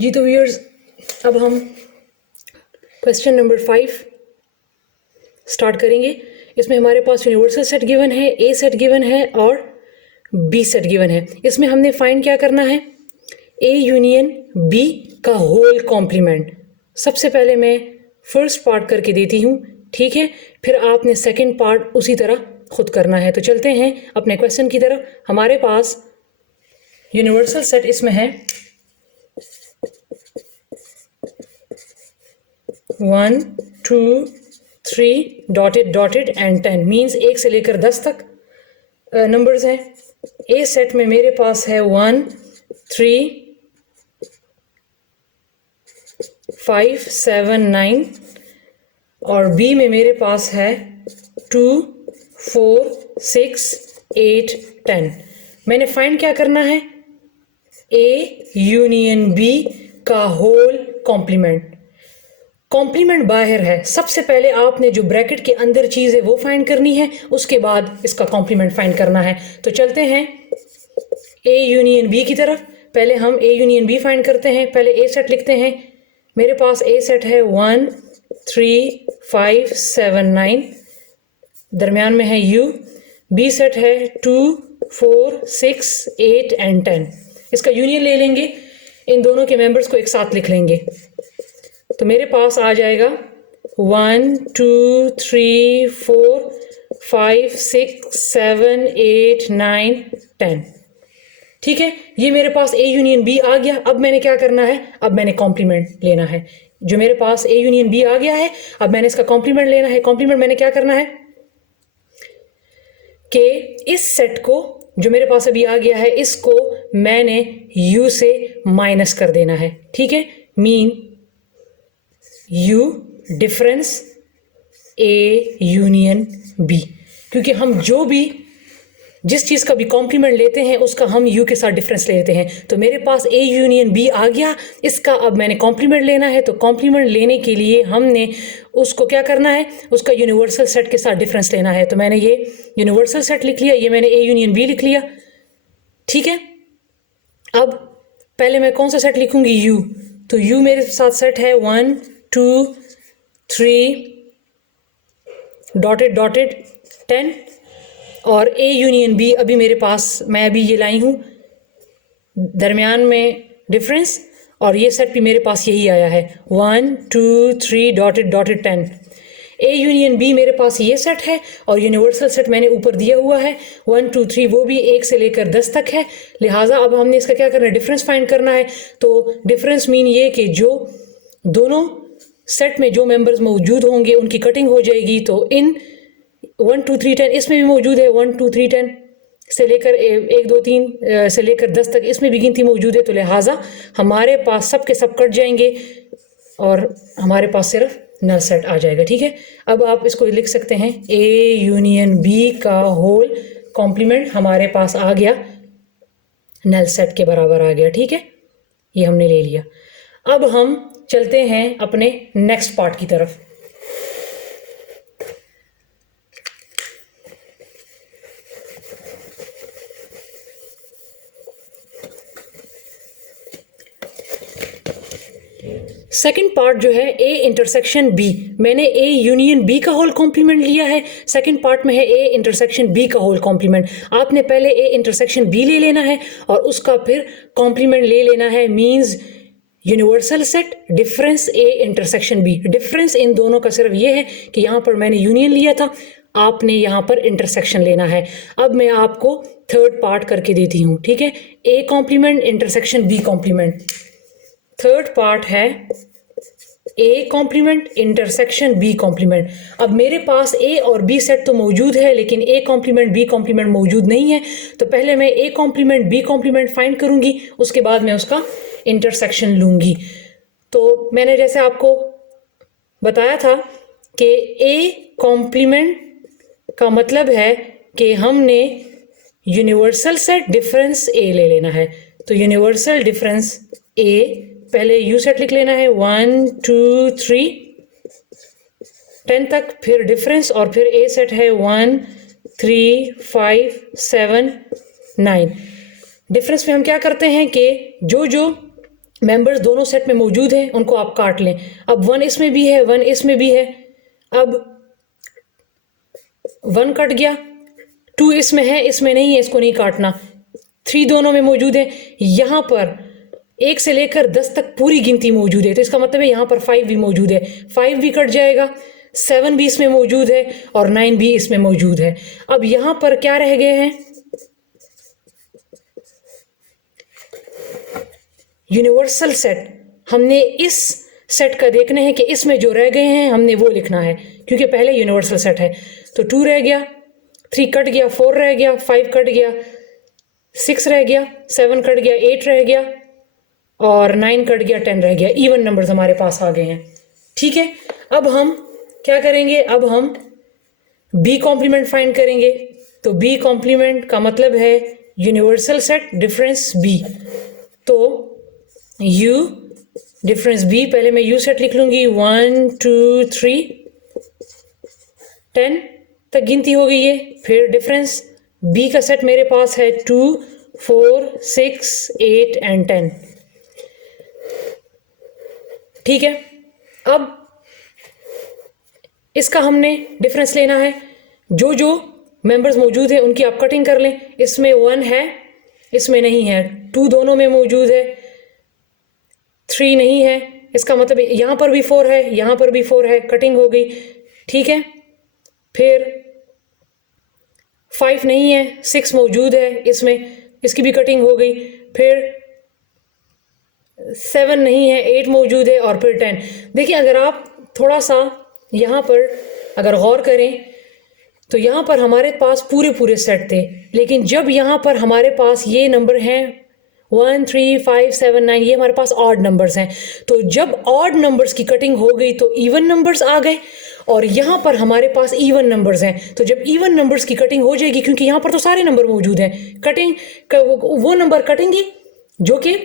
जी तो व्यूअर्स, अब हम क्वेश्चन नंबर 5 स्टार्ट करेंगे। इसमें हमारे पास यूनिवर्सल सेट गिवन है, ए सेट गिवन है और बी सेट गिवन है। इसमें हमने फाइंड क्या करना है, ए यूनियन बी का होल कॉम्प्लीमेंट। सबसे पहले मैं फर्स्ट पार्ट करके देती हूँ, ठीक है, फिर आपने सेकंड पार्ट उसी तरह खुद करना है। तो चलते हैं अपने क्वेश्चन की तरफ। हमारे पास यूनिवर्सल सेट इसमें है 1 2 3 डॉटेड डॉटेड एंड 10 मीन्स 1 से लेकर 10 तक नंबर्स हैं। ए सेट में मेरे पास है 1 3 5 7 9 और बी में मेरे पास है 2 4 6 8 10। मैंने फाइंड क्या करना है, ए यूनियन बी का होल कॉम्प्लीमेंट। कॉम्प्लीमेंट बाहर है, सबसे पहले आपने जो ब्रैकेट के अंदर चीज़ है वो फाइंड करनी है, उसके बाद इसका कॉम्प्लीमेंट फाइंड करना है। तो चलते हैं ए यूनियन बी की तरफ। पहले हम ए यूनियन बी फाइंड करते हैं। पहले ए सेट लिखते हैं। मेरे पास ए सेट है 1 3 5 7 9, दरमियान में है यू। बी सेट है 2 4 6 8 एंड 10। इसका यूनियन ले लेंगे, इन दोनों के मेंबर्स को एक साथ लिख लेंगे। तो मेरे पास आ जाएगा 1 2 3 4 5 6 7 8 9 10। ठीक है, ये मेरे पास ए यूनियन बी आ गया। अब मैंने क्या करना है, अब मैंने कॉम्प्लीमेंट लेना है। जो मेरे पास ए यूनियन बी आ गया है, अब मैंने इसका कॉम्प्लीमेंट लेना है। कॉम्प्लीमेंट मैंने क्या करना है कि इस सेट को जो मेरे पास अभी आ गया है, इसको मैंने यू से माइनस कर देना है। ठीक है, mean U difference A union B, क्योंकि हम जो भी जिस चीज़ का भी कॉम्प्लीमेंट लेते हैं उसका हम यू के साथ डिफरेंस लेते हैं। तो मेरे पास ए यूनियन बी आ गया, इसका अब मैंने कॉम्प्लीमेंट लेना है। तो कॉम्प्लीमेंट लेने के लिए हमने उसको क्या करना है, उसका यूनिवर्सल सेट के साथ डिफरेंस लेना है। तो मैंने ये यूनिवर्सल सेट लिख लिया, ये मैंने ए यूनियन बी लिख लिया। ठीक है, अब पहले मैं कौन सा सेट लिखूंगी, यू। तो यू मेरे साथ सेट है 1 2 3 डॉटेड डॉटेड 10 और ए यूनियन बी अभी मेरे पास, मैं अभी ये लाई हूँ दरमियान में डिफरेंस, और ये सेट भी मेरे पास यही आया है 1 2 3 dotted dotted 10। A union B मेरे पास ये सेट है और यूनिवर्सल सेट मैंने ऊपर दिया हुआ है 1 2 3, वो भी 1 से लेकर 10 तक है। लिहाजा अब हमने इसका क्या करना है, डिफरेंस फाइंड करना है। तो डिफरेंस मीन ये कि जो दोनों सेट में जो मेंबर्स मौजूद होंगे उनकी कटिंग हो जाएगी। तो इन 1 2 3 10 इसमें भी मौजूद है, 1 2 3 10 से लेकर 1 2 3 से लेकर 10 तक इसमें भी गिनती मौजूद है। तो लिहाजा हमारे पास सब के सब कट जाएंगे और हमारे पास सिर्फ नल सेट आ जाएगा। ठीक है, अब आप इसको लिख सकते हैं ए यूनियन बी का होल कॉम्प्लीमेंट हमारे पास आ गया, नल सेट के बराबर आ गया। ठीक है, ये हमने ले लिया। अब हम चलते हैं अपने नेक्स्ट पार्ट की तरफ। सेकंड पार्ट जो है ए इंटरसेक्शन बी, मैंने ए यूनियन बी का होल कॉम्प्लीमेंट लिया है। सेकंड पार्ट में है ए इंटरसेक्शन बी का होल कॉम्प्लीमेंट। आपने पहले ए इंटरसेक्शन बी ले लेना है और उसका फिर कॉम्प्लीमेंट ले लेना है, means universal set difference A intersection B. Difference इन दोनों का सिर्फ ये है कि यहाँ पर मैंने यूनियन लिया था, आपने यहाँ पर इंटरसेक्शन लेना है। अब मैं आपको थर्ड पार्ट करके देती हूँ। ठीक है, A complement intersection B complement. Third part है A complement intersection B complement. अब मेरे पास ए और बी सेट तो मौजूद है, लेकिन ए कॉम्प्लीमेंट बी कॉम्प्लीमेंट मौजूद नहीं है। तो पहले मैं A complement B complement find करूंगी, उसके बाद मैं उसका इंटरसेक्शन लूंगी। तो मैंने जैसे आपको बताया था कि ए कॉम्प्लीमेंट का मतलब है कि हमने यूनिवर्सल सेट डिफरेंस ए ले लेना है। तो यूनिवर्सल डिफरेंस ए, पहले यू सेट लिख लेना है 1 2 3 10 तक, फिर डिफरेंस और फिर ए सेट है 1 3 5 7 9। डिफरेंस में हम क्या करते हैं कि जो जो मेंबर्स दोनों सेट में मौजूद हैं उनको आप काट लें। अब 1 इसमें भी है, 1 इसमें भी है, अब 1 कट गया, 2 इसमें है, इसमें नहीं है, इसको नहीं काटना। 3 दोनों में मौजूद है, यहाँ पर 1 से लेकर 10 तक पूरी गिनती मौजूद है, तो इसका मतलब है यहाँ पर 5 भी मौजूद है, 5 भी कट जाएगा, 7 भी इसमें मौजूद है और 9 भी इसमें मौजूद है। अब यहाँ पर क्या रह गए हैं, यूनिवर्सल सेट। हमने इस सेट का देखना है कि इसमें जो रह गए हैं हमने वो लिखना है, क्योंकि पहले यूनिवर्सल सेट है। तो 2 रह गया, 3 कट गया, 4 रह गया, 5 कट गया, 6 रह गया, 7 कट गया, 8 रह गया और 9 कट गया, 10 रह गया। इवन नंबर्स हमारे पास आ गए हैं। ठीक है, अब हम क्या करेंगे, अब हम बी कॉम्प्लीमेंट फाइंड करेंगे। तो बी कॉम्प्लीमेंट का मतलब है यूनिवर्सल सेट डिफरेंस बी। तो U डिफरेंस B, पहले मैं U सेट लिख लूंगी, 1 2 3 10 तक गिनती हो गई है। फिर डिफरेंस B का सेट मेरे पास है 2 4 6 8 एंड 10। ठीक है, अब इसका हमने डिफरेंस लेना है। जो जो मेंबर्स मौजूद हैं उनकी आप कटिंग कर लें। इसमें 1 है, इसमें नहीं है, 2 दोनों में मौजूद है, 3 नहीं है, इसका मतलब यहाँ पर भी 4 है, यहाँ पर भी 4 है, कटिंग हो गई। ठीक है, फिर 5 नहीं है, 6 मौजूद है इसमें, इसकी भी कटिंग हो गई। फिर 7 नहीं है, 8 मौजूद है और फिर 10। देखिए, अगर आप थोड़ा सा यहाँ पर अगर गौर करें तो यहाँ पर हमारे पास पूरे पूरे सेट थे, लेकिन जब यहाँ पर हमारे पास ये नंबर हैं 1 3 5 7 9, ये हमारे पास ऑड नंबर्स हैं। तो जब ऑड नंबर्स की कटिंग हो गई तो इवन नंबर्स आ गए, और यहाँ पर हमारे पास इवन नंबर्स हैं। तो जब इवन नंबर्स की कटिंग हो जाएगी, क्योंकि यहाँ पर तो सारे नंबर मौजूद हैं, कटिंग वो नंबर कटेंगे जो कि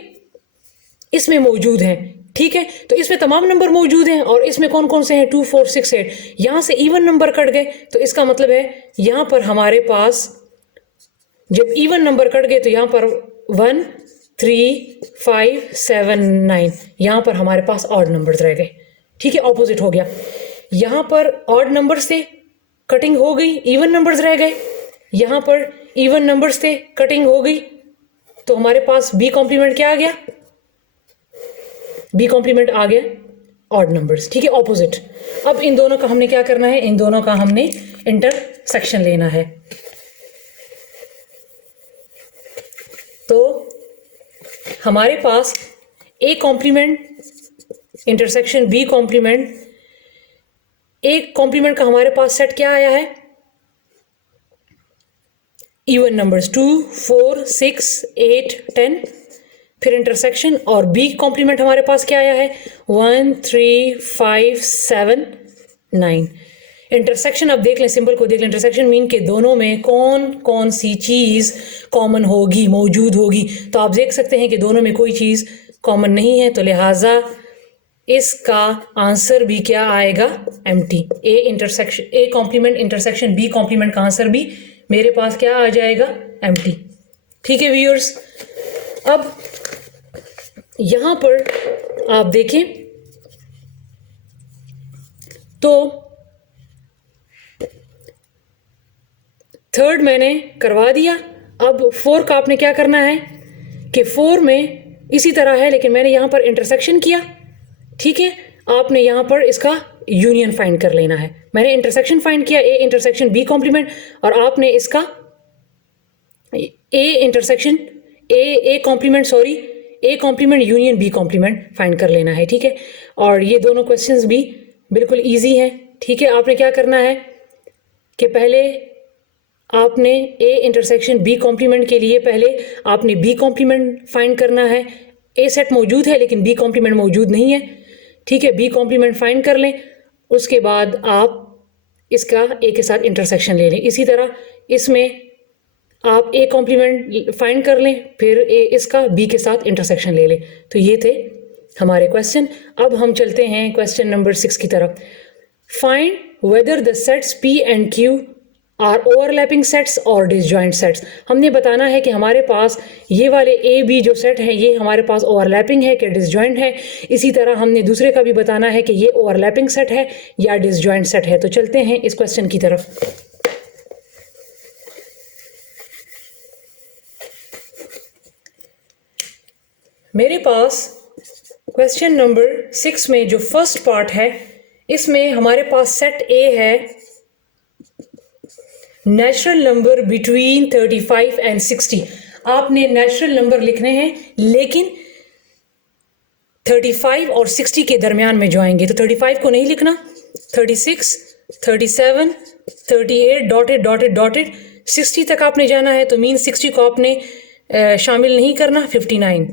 इसमें मौजूद हैं। ठीक है, तो इसमें तमाम नंबर मौजूद हैं और इसमें कौन कौन से हैं, 2 4 6 8। यहाँ से इवन नंबर कट गए, तो इसका मतलब है यहाँ पर हमारे पास जब इवन नंबर कट गए तो यहाँ पर 1 3 5 7 9, यहाँ पर हमारे पास ऑड नंबर्स रह गए। ठीक है, ऑपोजिट हो गया। यहाँ पर ऑड नंबर से कटिंग हो गई, इवन नंबर्स रह गए। यहाँ पर इवन नंबर्स से कटिंग हो गई, तो हमारे पास बी कॉम्प्लीमेंट क्या आ गया, बी कॉम्प्लीमेंट आ गया ऑड नंबर्स। ठीक है, ऑपोजिट। अब इन दोनों का हमने क्या करना है, इन दोनों का हमने इंटरसेक्शन लेना है। तो हमारे पास A complement intersection B complement, A complement का हमारे पास सेट क्या आया है, इवन नंबर्स 2 4 6 8 10। फिर इंटरसेक्शन, और बी कॉम्प्लीमेंट हमारे पास क्या आया है, 1 3 5 7 9। इंटरसेक्शन अब देख लें, सिंबल को देख लें। इंटरसेक्शन मीन के दोनों में कौन कौन सी चीज़ कॉमन होगी, मौजूद होगी। तो आप देख सकते हैं कि दोनों में कोई चीज़ कॉमन नहीं है, तो लिहाजा इसका आंसर भी क्या आएगा, empty. A complement intersection B complement का आंसर भी मेरे पास क्या आ जाएगा, एम्प्टी। ठीक है व्यूअर्स, अब यहाँ पर आप देखें तो थर्ड मैंने करवा दिया। अब 4 का आपने क्या करना है कि 4 में इसी तरह है, लेकिन मैंने यहाँ पर इंटरसेक्शन किया। ठीक है, आपने यहाँ पर इसका यूनियन फाइंड कर लेना है। मैंने इंटरसेक्शन फाइंड किया, ए इंटरसेक्शन बी कॉम्प्लीमेंट, और आपने इसका A complement union B complement find कर लेना है। ठीक है, और ये दोनों क्वेश्चंस भी बिल्कुल इजी हैं। ठीक है, आपने क्या करना है कि पहले आपने ए इंटरसेक्शन बी कॉम्प्लीमेंट के लिए पहले आपने बी कॉम्प्लीमेंट फाइंड करना है। ए सेट मौजूद है लेकिन बी कॉम्प्लीमेंट मौजूद नहीं है। ठीक है, बी कॉम्प्लीमेंट फाइंड कर लें, उसके बाद आप इसका ए के साथ इंटरसेक्शन ले लें। इसी तरह इसमें आप ए कॉम्प्लीमेंट फाइंड कर लें, फिर इसका बी के साथ इंटरसेक्शन ले लें। तो ये थे हमारे क्वेश्चन। अब हम चलते हैं क्वेश्चन नंबर 6 की तरफ। Find whether the sets P and Q R overlapping sets और डिसजॉइंट सेट्स। हमने बताना है कि हमारे पास ये वाले ए बी जो सेट हैं ये हमारे पास ओवरलैपिंग है कि डिसजॉइंट है। इसी तरह हमने दूसरे का भी बताना है कि ये ओवरलैपिंग सेट है या डिसजॉइंट सेट है। तो चलते हैं इस क्वेश्चन की तरफ। मेरे पास क्वेश्चन नंबर 6 में जो फर्स्ट पार्ट है इसमें हमारे पास सेट ए है, नेचुरल नंबर बिटवीन 35 एंड 60। आपने नेचुरल नंबर लिखने हैं लेकिन 35 और 60 के दरमियान में जो आएंगे। तो 35 को नहीं लिखना, 36, 37, 38 डॉटेड डॉटेड डॉटेड 60 तक आपने जाना है। तो मीन 60 को आपने शामिल नहीं करना, 59।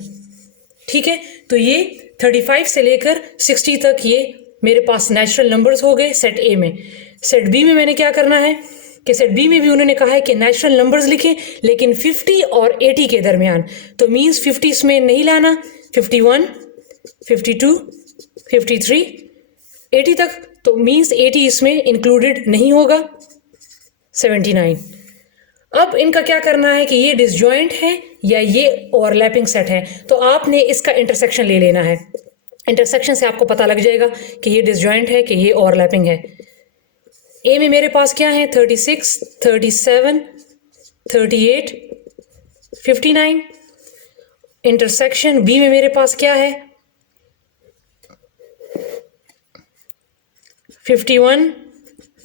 ठीक है, तो ये 35 से लेकर 60 तक ये मेरे पास नेचुरल नंबर्स हो गए सेट ए में। सेट बी में मैंने क्या करना है कि सेट बी में भी उन्होंने कहा है कि नेचुरल नंबर्स लिखें लेकिन 50 और 80 के दरमियान। तो मीन्स 50 इसमें नहीं लाना, 51, 52, 53, 80 तक। तो मीन्स 80 इसमें इंक्लूडेड नहीं होगा, 79। अब इनका क्या करना है कि ये डिसजॉइंट है या ये ओवरलैपिंग सेट है। तो आपने इसका इंटरसेक्शन ले लेना है। इंटरसेक्शन से आपको पता लग जाएगा कि ये डिसजॉइंट है कि ये ओवरलैपिंग है। ए में मेरे पास क्या है, 36, 37, 38, 59। इंटरसेक्शन बी में मेरे पास क्या है, 51,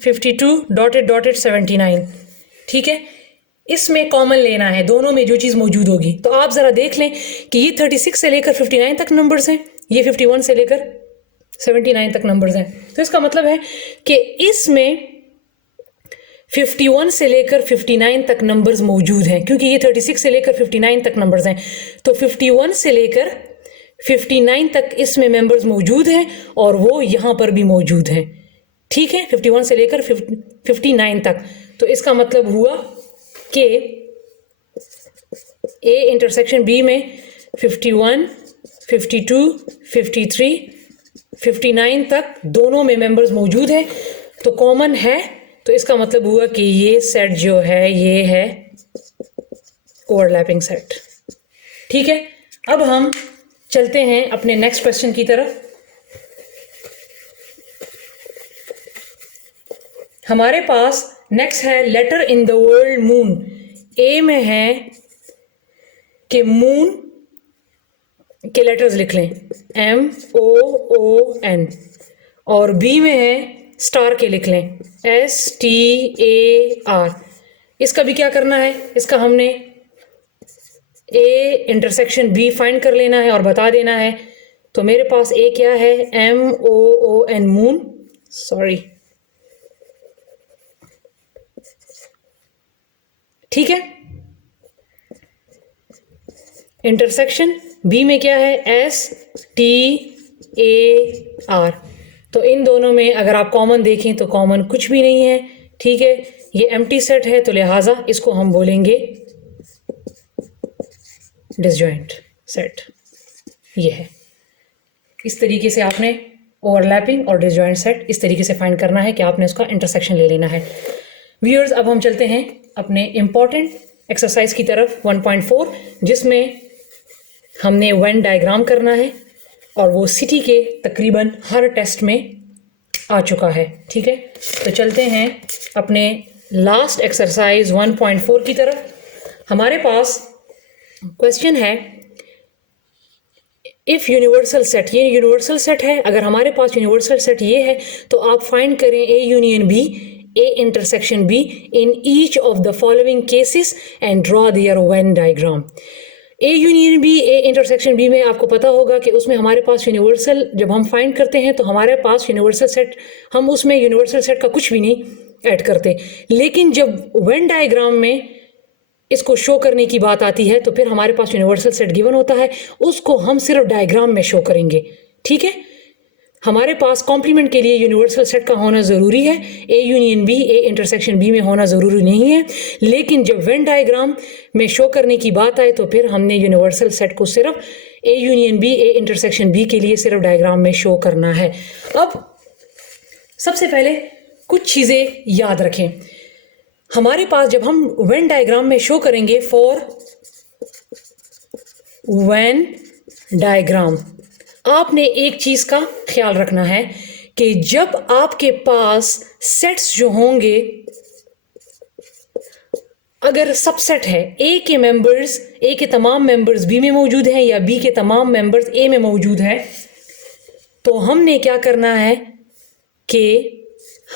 52 डॉटेड डॉटेड 79। ठीक है, इसमें कॉमन लेना है, दोनों में जो चीज़ मौजूद होगी। तो आप ज़रा देख लें कि ये 36 से लेकर 59 तक नंबर्स हैं, ये 51 से लेकर 79 तक नंबर्स हैं। तो इसका मतलब है कि इसमें 51 से लेकर 59 तक नंबर्स मौजूद हैं, क्योंकि ये 36 से लेकर 59 तक नंबर्स हैं। तो 51 से लेकर 59 तक इसमें मेंबर्स मौजूद हैं और वो यहाँ पर भी मौजूद हैं। ठीक है, 51 से लेकर 59 तक। तो इसका मतलब हुआ कि ए इंटरसेक्शन बी में 51, 52, 53, 59 तक दोनों में मेंबर्स मौजूद है तो कॉमन है। तो इसका मतलब हुआ कि ये सेट जो है ये है ओवरलैपिंग सेट। ठीक है, अब हम चलते हैं अपने नेक्स्ट क्वेश्चन की तरफ। हमारे पास नेक्स्ट है letter in the world moon. A में है कि मून के लेटर्स लिख लें, MOON, और बी में है स्टार के लिख लें, STAR। इसका भी क्या करना है, इसका हमने ए इंटरसेक्शन बी फाइंड कर लेना है और बता देना है। तो मेरे पास ए क्या है, MOON, मून, सॉरी। ठीक है, इंटरसेक्शन बी में क्या है, STAR। तो इन दोनों में अगर आप कॉमन देखें तो कॉमन कुछ भी नहीं है। ठीक है, ये एम्प्टी सेट है तो लिहाजा इसको हम बोलेंगे डिसजॉइंट सेट। ये है, इस तरीके से आपने ओवरलैपिंग और डिसजॉइंट सेट इस तरीके से फाइंड करना है कि आपने उसका इंटरसेक्शन ले लेना है। व्यूअर्स, अब हम चलते हैं अपने इम्पॉर्टेंट एक्सरसाइज की तरफ 1.4, जिसमें हमने वेन डायग्राम करना है और वो सिटी के तकरीबन हर टेस्ट में आ चुका है। ठीक है, तो चलते हैं अपने लास्ट एक्सरसाइज 1.4 की तरफ। हमारे पास क्वेश्चन है, इफ़ यूनिवर्सल सेट, ये यूनिवर्सल सेट है। अगर हमारे पास यूनिवर्सल सेट ये है तो आप फाइंड करें A union B, A intersection B in each of the following cases and draw their Venn diagram. A union B, A intersection B में आपको पता होगा कि उसमें हमारे पास यूनिवर्सल जब हम फाइंड करते हैं तो हमारे पास यूनिवर्सल सेट, हम उसमें यूनिवर्सल सेट का कुछ भी नहीं ऐड करते। लेकिन जब वेन डायग्राम में इसको शो करने की बात आती है तो फिर हमारे पास यूनिवर्सल सेट गिवन होता है, उसको हम सिर्फ डायग्राम में शो करेंगे। ठीक है, हमारे पास कॉम्प्लीमेंट के लिए यूनिवर्सल सेट का होना ज़रूरी है। A union B, A intersection B में होना ज़रूरी नहीं है। लेकिन जब वेन डायग्राम में शो करने की बात आए तो फिर हमने यूनिवर्सल सेट को सिर्फ A union B, A intersection B के लिए सिर्फ डायग्राम में शो करना है। अब सबसे पहले कुछ चीज़ें याद रखें। हमारे पास जब हम वेन डायग्राम में शो करेंगे फॉर वेन डायग्राम, आपने एक चीज का ख्याल रखना है कि जब आपके पास सेट्स जो होंगे, अगर सबसेट है ए के मेंबर्स, ए के तमाम मेंबर्स बी में मौजूद हैं या बी के तमाम मेंबर्स ए में मौजूद हैं, तो हमने क्या करना है कि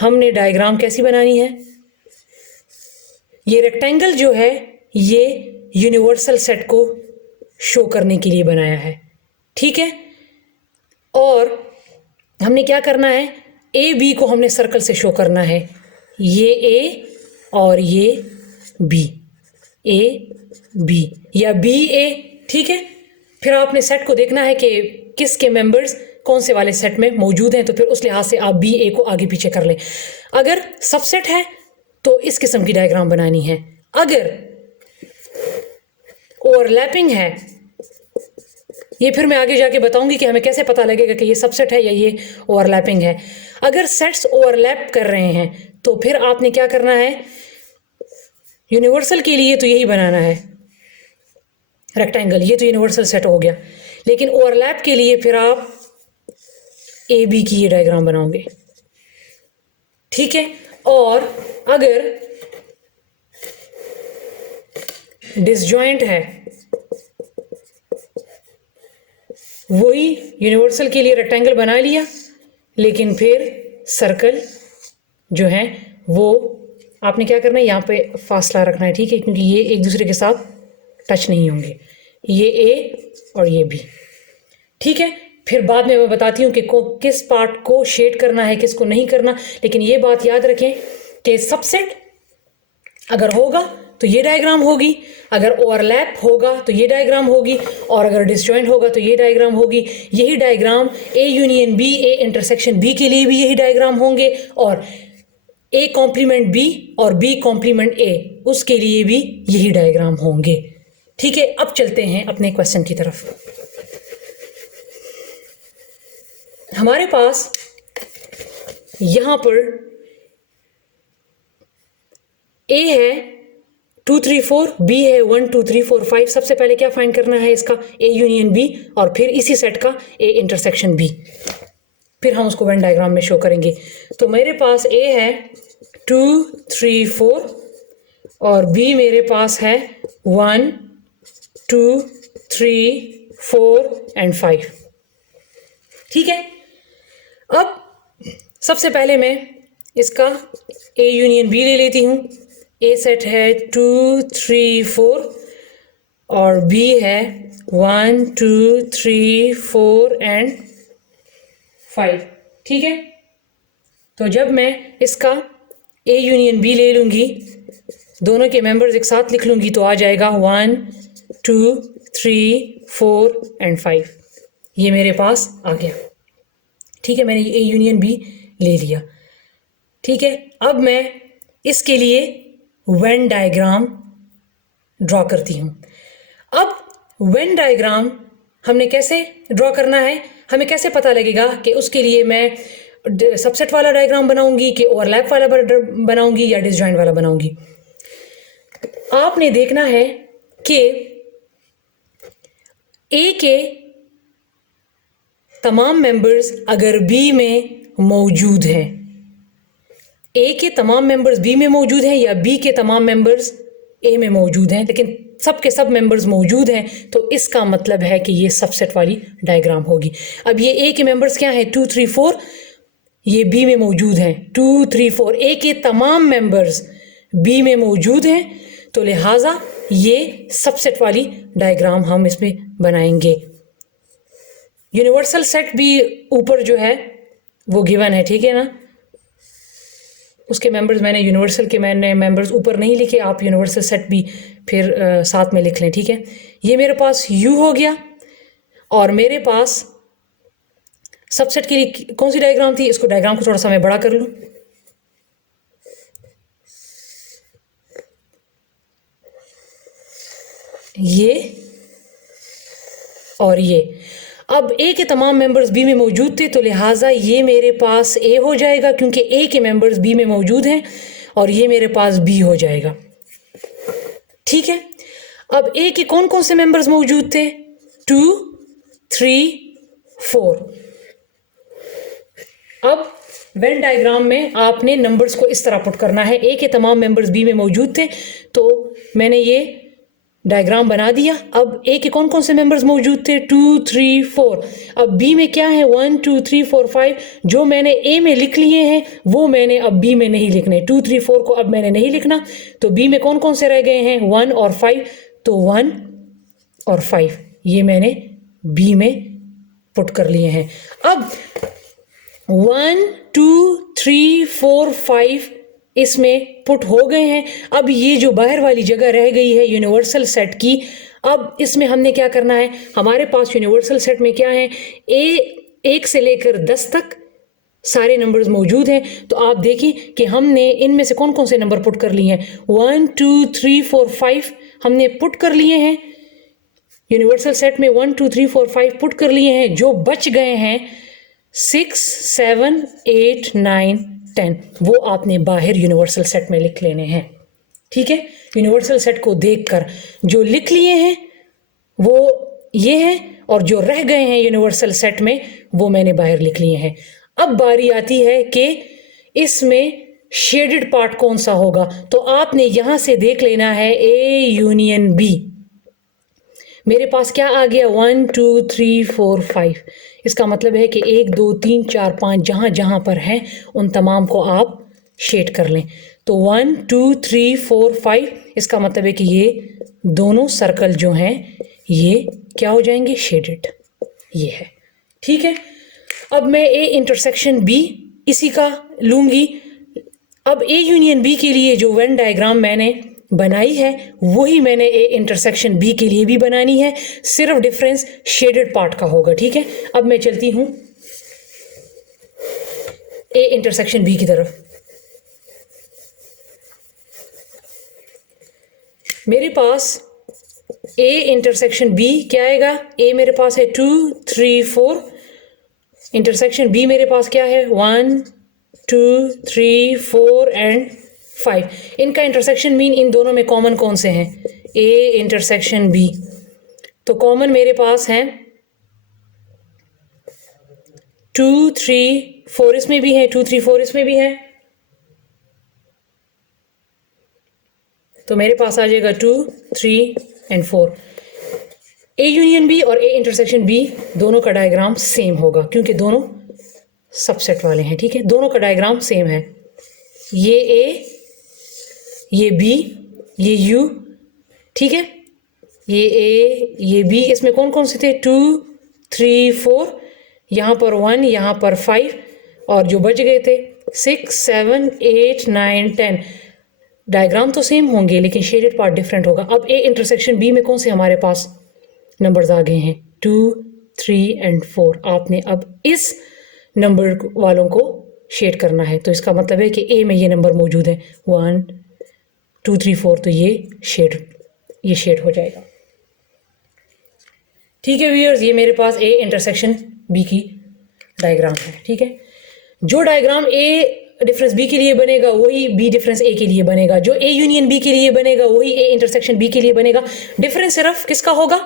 हमने डायग्राम कैसी बनानी है। ये रेक्टेंगल जो है ये यूनिवर्सल सेट को शो करने के लिए बनाया है, ठीक है। और हमने क्या करना है, ए बी को हमने सर्कल से शो करना है, ये ए और ये बी, ए बी या बी ए, ठीक है। फिर आपने सेट को देखना है कि किसके मेंबर्स कौन से वाले सेट में मौजूद हैं, तो फिर उस लिहाज से आप बी ए को आगे पीछे कर लें। अगर सबसेट है तो इस किस्म की डायग्राम बनानी है। अगर ओवरलैपिंग है, ये फिर मैं आगे जाके बताऊंगी कि हमें कैसे पता लगेगा कि ये सबसेट है या ये ओवरलैपिंग है। अगर सेट्स ओवरलैप कर रहे हैं तो फिर आपने क्या करना है, यूनिवर्सल के लिए तो यही बनाना है रेक्टेंगल, ये तो यूनिवर्सल सेट हो गया। लेकिन ओवरलैप के लिए फिर आप ए बी की ये डायग्राम बनाओगे, ठीक है। और अगर डिसजॉइंट है, वही यूनिवर्सल के लिए रेक्टेंगल बना लिया, लेकिन फिर सर्कल जो है वो आपने क्या करना है, यहाँ पे फासला रखना है, ठीक है, क्योंकि ये एक दूसरे के साथ टच नहीं होंगे, ये ए और ये बी, ठीक है। फिर बाद में मैं बताती हूँ कि किस पार्ट को शेड करना है, किसको नहीं करना। लेकिन ये बात याद रखें कि सबसेट अगर होगा तो ये डायग्राम होगी, अगर ओवरलैप होगा तो ये डायग्राम होगी, और अगर डिसजॉइंट होगा तो ये डायग्राम होगी। यही diagram A union B, A intersection B के लिए भी यही डायग्राम होंगे, और ए कॉम्प्लीमेंट बी और बी कॉम्प्लीमेंट ए उसके लिए भी यही डायग्राम होंगे, ठीक है। अब चलते हैं अपने क्वेश्चन की तरफ। हमारे पास यहां पर ए है 2 3 4, बी है 1 2 3 4 5। सबसे पहले क्या फाइंड करना है, इसका ए यूनियन बी, और फिर इसी सेट का ए इंटरसेक्शन बी, फिर हम उसको वेन डायग्राम में शो करेंगे। तो मेरे पास ए है 2 3 4 और बी मेरे पास है 1 2 3 4 एंड 5, ठीक है। अब सबसे पहले मैं इसका ए यूनियन बी ले लेती हूँ। ए सेट है 2 3 4 और बी है 1 2 3 4 एंड 5, ठीक है। तो जब मैं इसका ए यूनियन बी ले लूँगी, दोनों के मेंबर्स एक साथ लिख लूँगी, तो आ जाएगा 1 2 3 4 एंड 5। ये मेरे पास आ गया, ठीक है। मैंने ए यूनियन बी ले लिया, ठीक है। अब मैं इसके लिए वेन डायग्राम ड्रॉ करती हूँ। अब वेन डायग्राम हमने कैसे ड्रॉ करना है, हमें कैसे पता लगेगा कि उसके लिए मैं सबसेट वाला डायग्राम बनाऊंगी कि ओवरलैप वाला बनाऊंगी या डिसजॉइंट वाला बनाऊंगी। आपने देखना है कि ए के तमाम मेंबर्स अगर बी में मौजूद हैं, ए के तमाम मेंबर्स बी में मौजूद हैं या बी के तमाम मेंबर्स ए में मौजूद हैं, लेकिन सब के सब मेंबर्स मौजूद हैं, तो इसका मतलब है कि ये सबसेट वाली डायग्राम होगी। अब ये ए के मेंबर्स क्या हैं, 2 3 4, ये बी में मौजूद हैं 2 3 4। ए के तमाम मेंबर्स बी में मौजूद हैं, तो लिहाजा ये सबसेट वाली डायग्राम हम इसमें बनाएंगे। यूनिवर्सल सेट भी ऊपर जो है वो गिवन है, ठीक है ना। उसके मेंबर्स मैंने यूनिवर्सल के मैंने मेंबर्स ऊपर नहीं लिखे, आप यूनिवर्सल सेट भी फिर साथ में लिख लें, ठीक है। ये मेरे पास यू हो गया, और मेरे पास सबसेट के लिए कौन सी डायग्राम थी, इसको डायग्राम को थोड़ा सा मैं बड़ा कर लूँ। ये और ये, अब ए के तमाम मेंबर्स बी में मौजूद थे, तो लिहाजा ये मेरे पास ए हो जाएगा, क्योंकि ए के मेंबर्स बी में मौजूद हैं, और ये मेरे पास बी हो जाएगा। ठीक है, अब ए के कौन कौन से मेंबर्स मौजूद थे? 2, 3, 4। अब वेन डायग्राम में आपने नंबर्स को इस तरह पुट करना है। ए के तमाम मेंबर्स बी में मौजूद थे, तो मैंने ये डायग्राम बना दिया। अब ए के कौन कौन से मेंबर्स मौजूद थे? 2, 3, 4। अब बी में क्या है? 1, 2, 3, 4, 5। जो मैंने ए में लिख लिए हैं वो मैंने अब बी में नहीं लिखने। 2, 3, 4 को अब मैंने नहीं लिखना। तो बी में कौन कौन से रह गए हैं? 1 और 5। तो 1 और 5 ये मैंने बी में पुट कर लिए हैं। अब 1, 2, 3, 4, 5 इसमें पुट हो गए हैं। अब ये जो बाहर वाली जगह रह गई है यूनिवर्सल सेट की, अब इसमें हमने क्या करना है? हमारे पास यूनिवर्सल सेट में क्या है? ए 1 से लेकर 10 तक सारे नंबर्स मौजूद हैं। तो आप देखिए कि हमने इनमें से कौन कौन से नंबर पुट कर लिए हैं। 1, 2, 3, 4, 5 हमने पुट कर लिए हैं यूनिवर्सल सेट में। 1, 2, 3, 4, 5 पुट कर लिए हैं। जो बच गए हैं 6, 7, 8, 9, 10 वो आपने बाहर यूनिवर्सल सेट में लिख लेने हैं। ठीक है, यूनिवर्सल सेट को देखकर जो लिख लिए हैं वो ये हैं, और जो रह गए हैं यूनिवर्सल सेट में वो मैंने बाहर लिख लिए हैं। अब बारी आती है कि इसमें शेडेड पार्ट कौन सा होगा। तो आपने यहां से देख लेना है ए यूनियन बी। मेरे पास क्या आ गया? 1, 2, 3, 4, 5। इसका मतलब है कि 1, 2, 3, 4, 5 जहाँ जहाँ पर हैं उन तमाम को आप शेड कर लें। तो 1, 2, 3, 4, 5 इसका मतलब है कि ये दोनों सर्कल जो हैं ये क्या हो जाएंगे? शेडेड। ये है। ठीक है, अब मैं ए इंटरसेक्शन बी इसी का लूँगी। अब ए यूनियन बी के लिए जो वेन डायग्राम मैंने बनाई है वही मैंने ए इंटरसेक्शन बी के लिए भी बनानी है, सिर्फ डिफरेंस शेडेड पार्ट का होगा। ठीक है, अब मैं चलती हूं ए इंटरसेक्शन बी की तरफ। मेरे पास ए इंटरसेक्शन बी क्या आएगा? ए मेरे पास है 2, 3, 4। इंटरसेक्शन बी मेरे पास क्या है? 1, 2, 3, 4 एंड 5। इनका इंटरसेक्शन मीन इन दोनों में कॉमन कौन से हैं? A intersection B. तो कॉमन मेरे पास हैं 2, 3, 4 इसमें भी है, 2, 3, 4 इसमें भी है। तो मेरे पास आ जाएगा 2, 3 एंड 4। ए यूनियन बी और ए इंटरसेक्शन बी दोनों का डायग्राम सेम होगा क्योंकि दोनों सबसेट वाले हैं। ठीक है, दोनों का डायग्राम सेम है। ये ए, ये बी, ये यू। ठीक है, ये ए, ये बी। इसमें कौन कौन से थे? 2, 3, 4। यहाँ पर 1, यहाँ पर 5 और जो बच गए थे 6, 7, 8, 9, 10। डायग्राम तो सेम होंगे लेकिन शेडेड पार्ट डिफरेंट होगा। अब ए इंटरसेक्शन बी में कौन से हमारे पास नंबर्स आ गए हैं? 2, 3 एंड 4। आपने अब इस नंबर वालों को शेड करना है। तो इसका मतलब है कि ए में ये नंबर मौजूद है 1, 2, 3, 4। तो ये शेड हो जाएगा। ठीक है व्यूअर्स, ये मेरे पास ए इंटरसेक्शन बी की डायग्राम है। ठीक है, जो डायग्राम ए डिफरेंस बी के लिए बनेगा वही बी डिफरेंस ए के लिए बनेगा। जो ए यूनियन बी के लिए बनेगा वही ए इंटरसेक्शन बी के लिए बनेगा। डिफरेंस सिर्फ किसका होगा?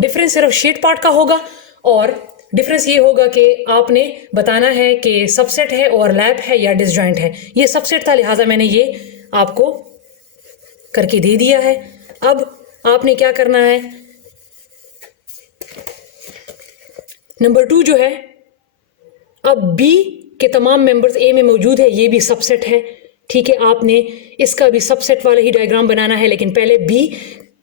डिफरेंस सिर्फ शेड पार्ट का होगा। और डिफरेंस ये होगा कि आपने बताना है कि सबसेट है, ओवरलैप है या डिसजॉइंट है। ये सबसेट था लिहाजा मैंने ये आपको करके दे दिया है। अब आपने क्या करना है? नंबर 2 जो है, अब बी के तमाम मेंबर्स ए में मौजूद है, ये भी सबसेट है। ठीक है, आपने इसका भी सबसेट वाला ही डायग्राम बनाना है लेकिन पहले बी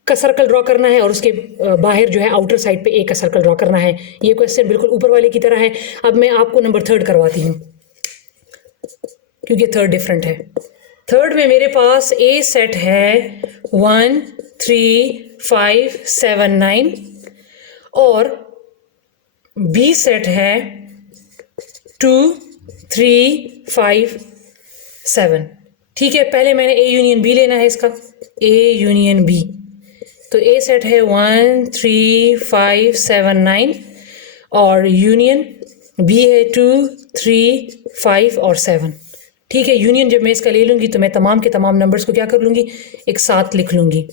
का सर्कल ड्रॉ करना है और उसके बाहर जो है आउटर साइड पे ए का सर्कल ड्रॉ करना है। ये क्वेश्चन बिल्कुल ऊपर वाले की तरह है। अब मैं आपको नंबर 3 करवाती हूँ क्योंकि 3 डिफरेंट है। 3 में मेरे पास ए सेट है 1, 3, 5, 7, 9 और बी सेट है 2, 3, 5, 7। ठीक है, पहले मैंने ए यूनियन बी लेना है इसका। ए यूनियन बी, तो ए सेट है 1, 3, 5, 7, 9 और यूनियन बी है 2, 3, 5 और 7। ठीक है, यूनियन जब मैं इसका ले लूँगी तो मैं तमाम के तमाम नंबर्स को क्या कर लूँगी, एक साथ लिख लूँगी।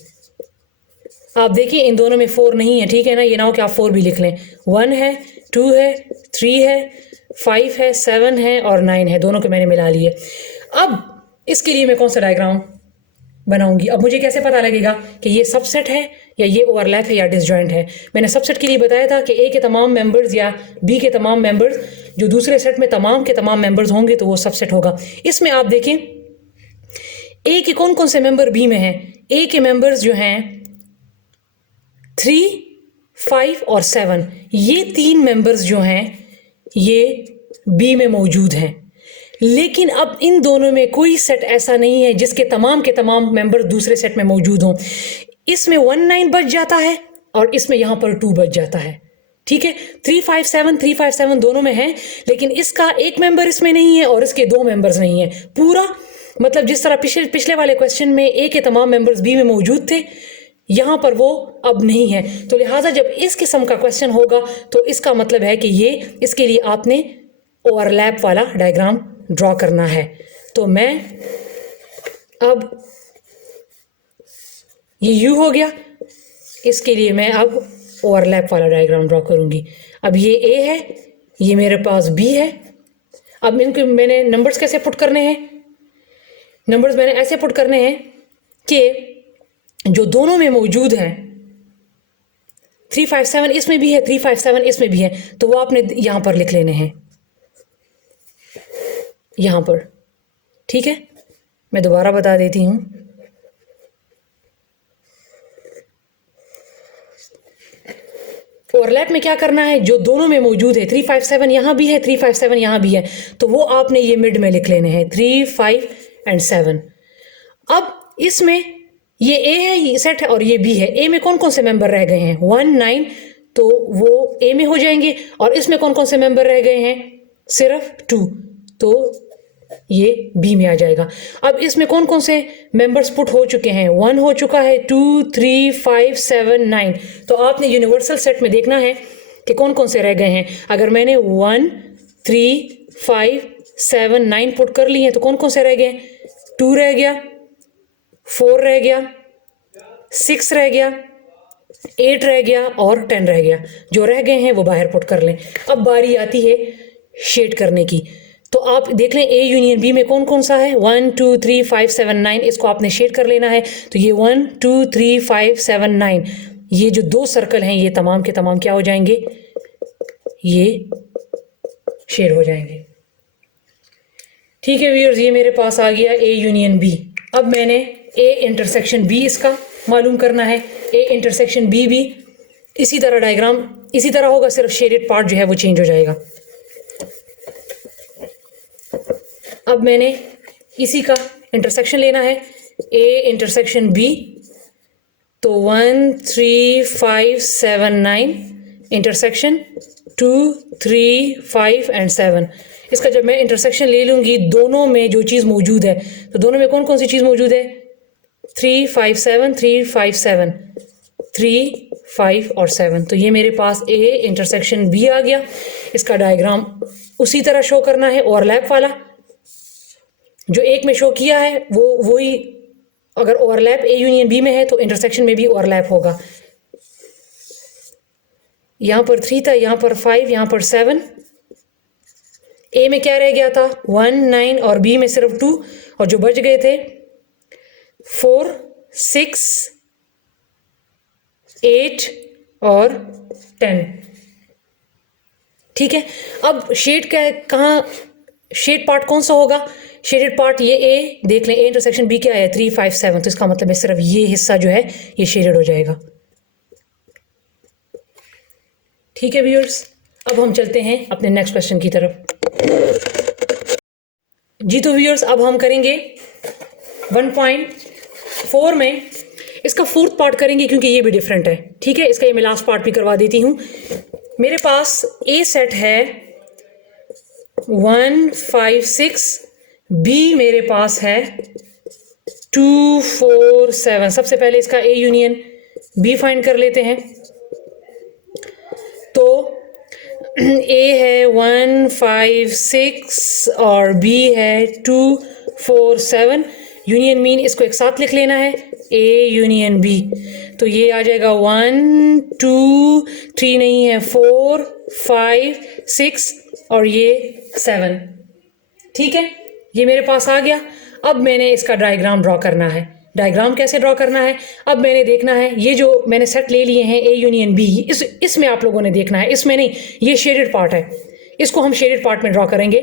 आप देखिए इन दोनों में 4 नहीं है, ठीक है ना, ये ना हो कि आप 4 भी लिख लें। 1 है, 2 है, 3 है, 5 है, 7 है और 9 है, दोनों को मैंने मिला लिए। अब इसके लिए मैं कौन सा डायग्राम बनाऊंगी? अब मुझे कैसे पता लगेगा कि ये सबसेट है या ये ओवरलैप है या डिसजॉइंट है? मैंने सबसेट के लिए बताया था कि ए के तमाम मेंबर्स या बी के तमाम मेंबर्स जो दूसरे सेट में तमाम के तमाम मेंबर्स होंगे तो वो सबसेट होगा। इसमें आप देखें ए के कौन कौन से मेंबर बी में हैं। ए के मेंबर्स जो हैं 3, 5 और 7, ये 3 मेंबर्स जो हैं ये बी में मौजूद हैं। लेकिन अब इन दोनों में कोई सेट ऐसा नहीं है जिसके तमाम के तमाम मेंबर दूसरे सेट में मौजूद हों। इसमें 1 9 बच जाता है और इसमें यहां पर 2 बच जाता है। ठीक है, 3 5 7 दोनों में है, लेकिन इसका एक मेंबर इसमें नहीं है और इसके 2 मेंबर्स नहीं है। पूरा मतलब जिस तरह पिछले वाले क्वेश्चन में ए के तमाम मेंबर्स बी में मौजूद थे, यहां पर वो अब नहीं है। तो लिहाजा जब इस किस्म का क्वेश्चन होगा तो इसका मतलब है कि ये इसके लिए आपने ओवरलैप वाला डायग्राम ड्रॉ करना है। तो मैं अब ये यू हो गया, इसके लिए मैं अब ओवरलैप वाला डायग्राम ड्रॉ करूंगी। अब ये ए है, ये मेरे पास बी है। अब इनको मैंने नंबर्स कैसे पुट करने हैं? नंबर्स मैंने ऐसे पुट करने हैं कि जो दोनों में मौजूद हैं 3 5 7 इसमें भी है, 3 5 7 इसमें भी है, तो वो आपने यहां पर लिख लेने हैं, यहां पर। ठीक है, मैं दोबारा बता देती हूं। ओवरलैप में क्या करना है, जो दोनों में मौजूद है 3 5 7 यहां भी है, 3 5 7 यहां भी है, तो वो आपने ये मिड में लिख लेने हैं 3 5 और 7। अब इसमें ये ए है, ये सेट है और ये बी है। ए में कौन कौन से मेंबर रह गए हैं? 1 9, तो वो ए में हो जाएंगे। और इसमें कौन कौन से मेंबर रह गए हैं? सिर्फ 2, तो ये बी में आ जाएगा। अब इसमें कौन कौन से मेंबर्स पुट हो चुके हैं? 1 हो चुका है, 2 3 5 7 9। तो आपने यूनिवर्सल सेट में देखना है कि कौन कौन से रह गए हैं। अगर मैंने 1 3 5 7 9 पुट कर लिए हैं तो कौन कौन से रह गए? 2 रह गया, 4 रह गया, 6 रह गया, 8 रह गया और 10 रह गया। जो रह गए हैं वो बाहर पुट कर लें। अब बारी आती है शेड करने की। तो आप देख लें ए यूनियन बी में कौन कौन सा है? 1 2 3 5 7 9, इसको आपने शेड कर लेना है। तो ये 1 2 3 5 7 9, ये जो 2 सर्कल हैं ये तमाम के तमाम क्या हो जाएंगे? ये शेड हो जाएंगे। ठीक है व्यूअर्स, ये मेरे पास आ गया ए यूनियन बी। अब मैंने ए इंटरसेक्शन बी इसका मालूम करना है। ए इंटरसेक्शन बी भी इसी तरह डायग्राम इसी तरह होगा, सिर्फ शेडेड पार्ट जो है वो चेंज हो जाएगा। अब मैंने इसी का इंटरसेक्शन लेना है, ए इंटरसेक्शन बी। तो 1 3 5 7 9 इंटरसेक्शन 2 3 5 और 7। इसका जब मैं इंटरसेक्शन ले लूँगी, दोनों में जो चीज़ मौजूद है, तो दोनों में कौन कौन सी चीज़ मौजूद है? 3 5 7 3 5 7, 3 5 और 7। तो ये मेरे पास ए इंटरसेक्शन बी आ गया। इसका डायग्राम उसी तरह शो करना है, ओवरलैप वाला जो एक में शो किया है वो वही। अगर ओवरलैप ए यूनियन बी में है तो इंटरसेक्शन में भी ओवरलैप होगा। यहाँ पर 3 था, यहाँ पर 5, यहाँ पर 7। ए में क्या रह गया था? 1 9 और बी में सिर्फ 2, और जो बच गए थे 4 6 8 और 10। ठीक है, अब शेड का कहाँ, शेड पार्ट कौन सा होगा? शेडेड पार्ट ये ए, देख लें ए इंटरसेक्शन बी क्या है? 3 5 7। तो इसका मतलब है सिर्फ ये हिस्सा जो है ये शेडेड हो जाएगा। ठीक है व्यूअर्स, अब हम चलते हैं अपने नेक्स्ट क्वेश्चन की तरफ। जी तो व्यूअर्स, अब हम करेंगे 1.4 में इसका 4th पार्ट करेंगे क्योंकि ये भी डिफरेंट है। ठीक है, इसका ये मैं लास्ट पार्ट भी करवा देती हूँ। मेरे पास ए सेट है 1 5 6, बी मेरे पास है 2 4 7। सबसे पहले इसका ए यूनियन बी फाइंड कर लेते हैं। तो ए है 1 5 6 और बी है 2 4 7, यूनियन मीन इसको एक साथ लिख लेना है, ए यूनियन बी। तो ये आ जाएगा 1 2 3 नहीं है, 4 5 6 और ये 7। ठीक है, ये मेरे पास आ गया। अब मैंने इसका डायग्राम ड्रॉ करना है। डायग्राम कैसे ड्रॉ करना है, अब मैंने देखना है ये जो मैंने सेट ले लिए हैं ए यूनियन बी, इसमें आप लोगों ने देखना है, इसमें नहीं, ये शेडेड पार्ट है, इसको हम शेडेड पार्ट में ड्रॉ करेंगे।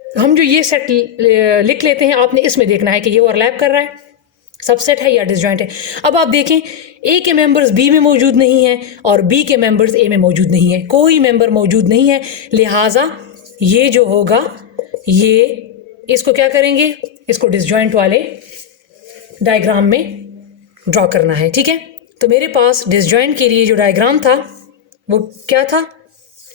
हम जो ये सेट लिख लेते हैं, आपने इसमें देखना है कि ये ओवरलैप कर रहा है, सबसेट है या डिसजॉइंट है। अब आप देखें ए के मेंबर्स बी में मौजूद नहीं है और बी के मेंबर्स ए में मौजूद नहीं है, कोई मेंबर मौजूद नहीं है, लिहाजा ये जो होगा ये इसको क्या करेंगे, इसको डिसजॉइंट वाले डायग्राम में ड्रॉ करना है। ठीक है, तो मेरे पास डिसजॉइंट के लिए जो डायग्राम था वो क्या था,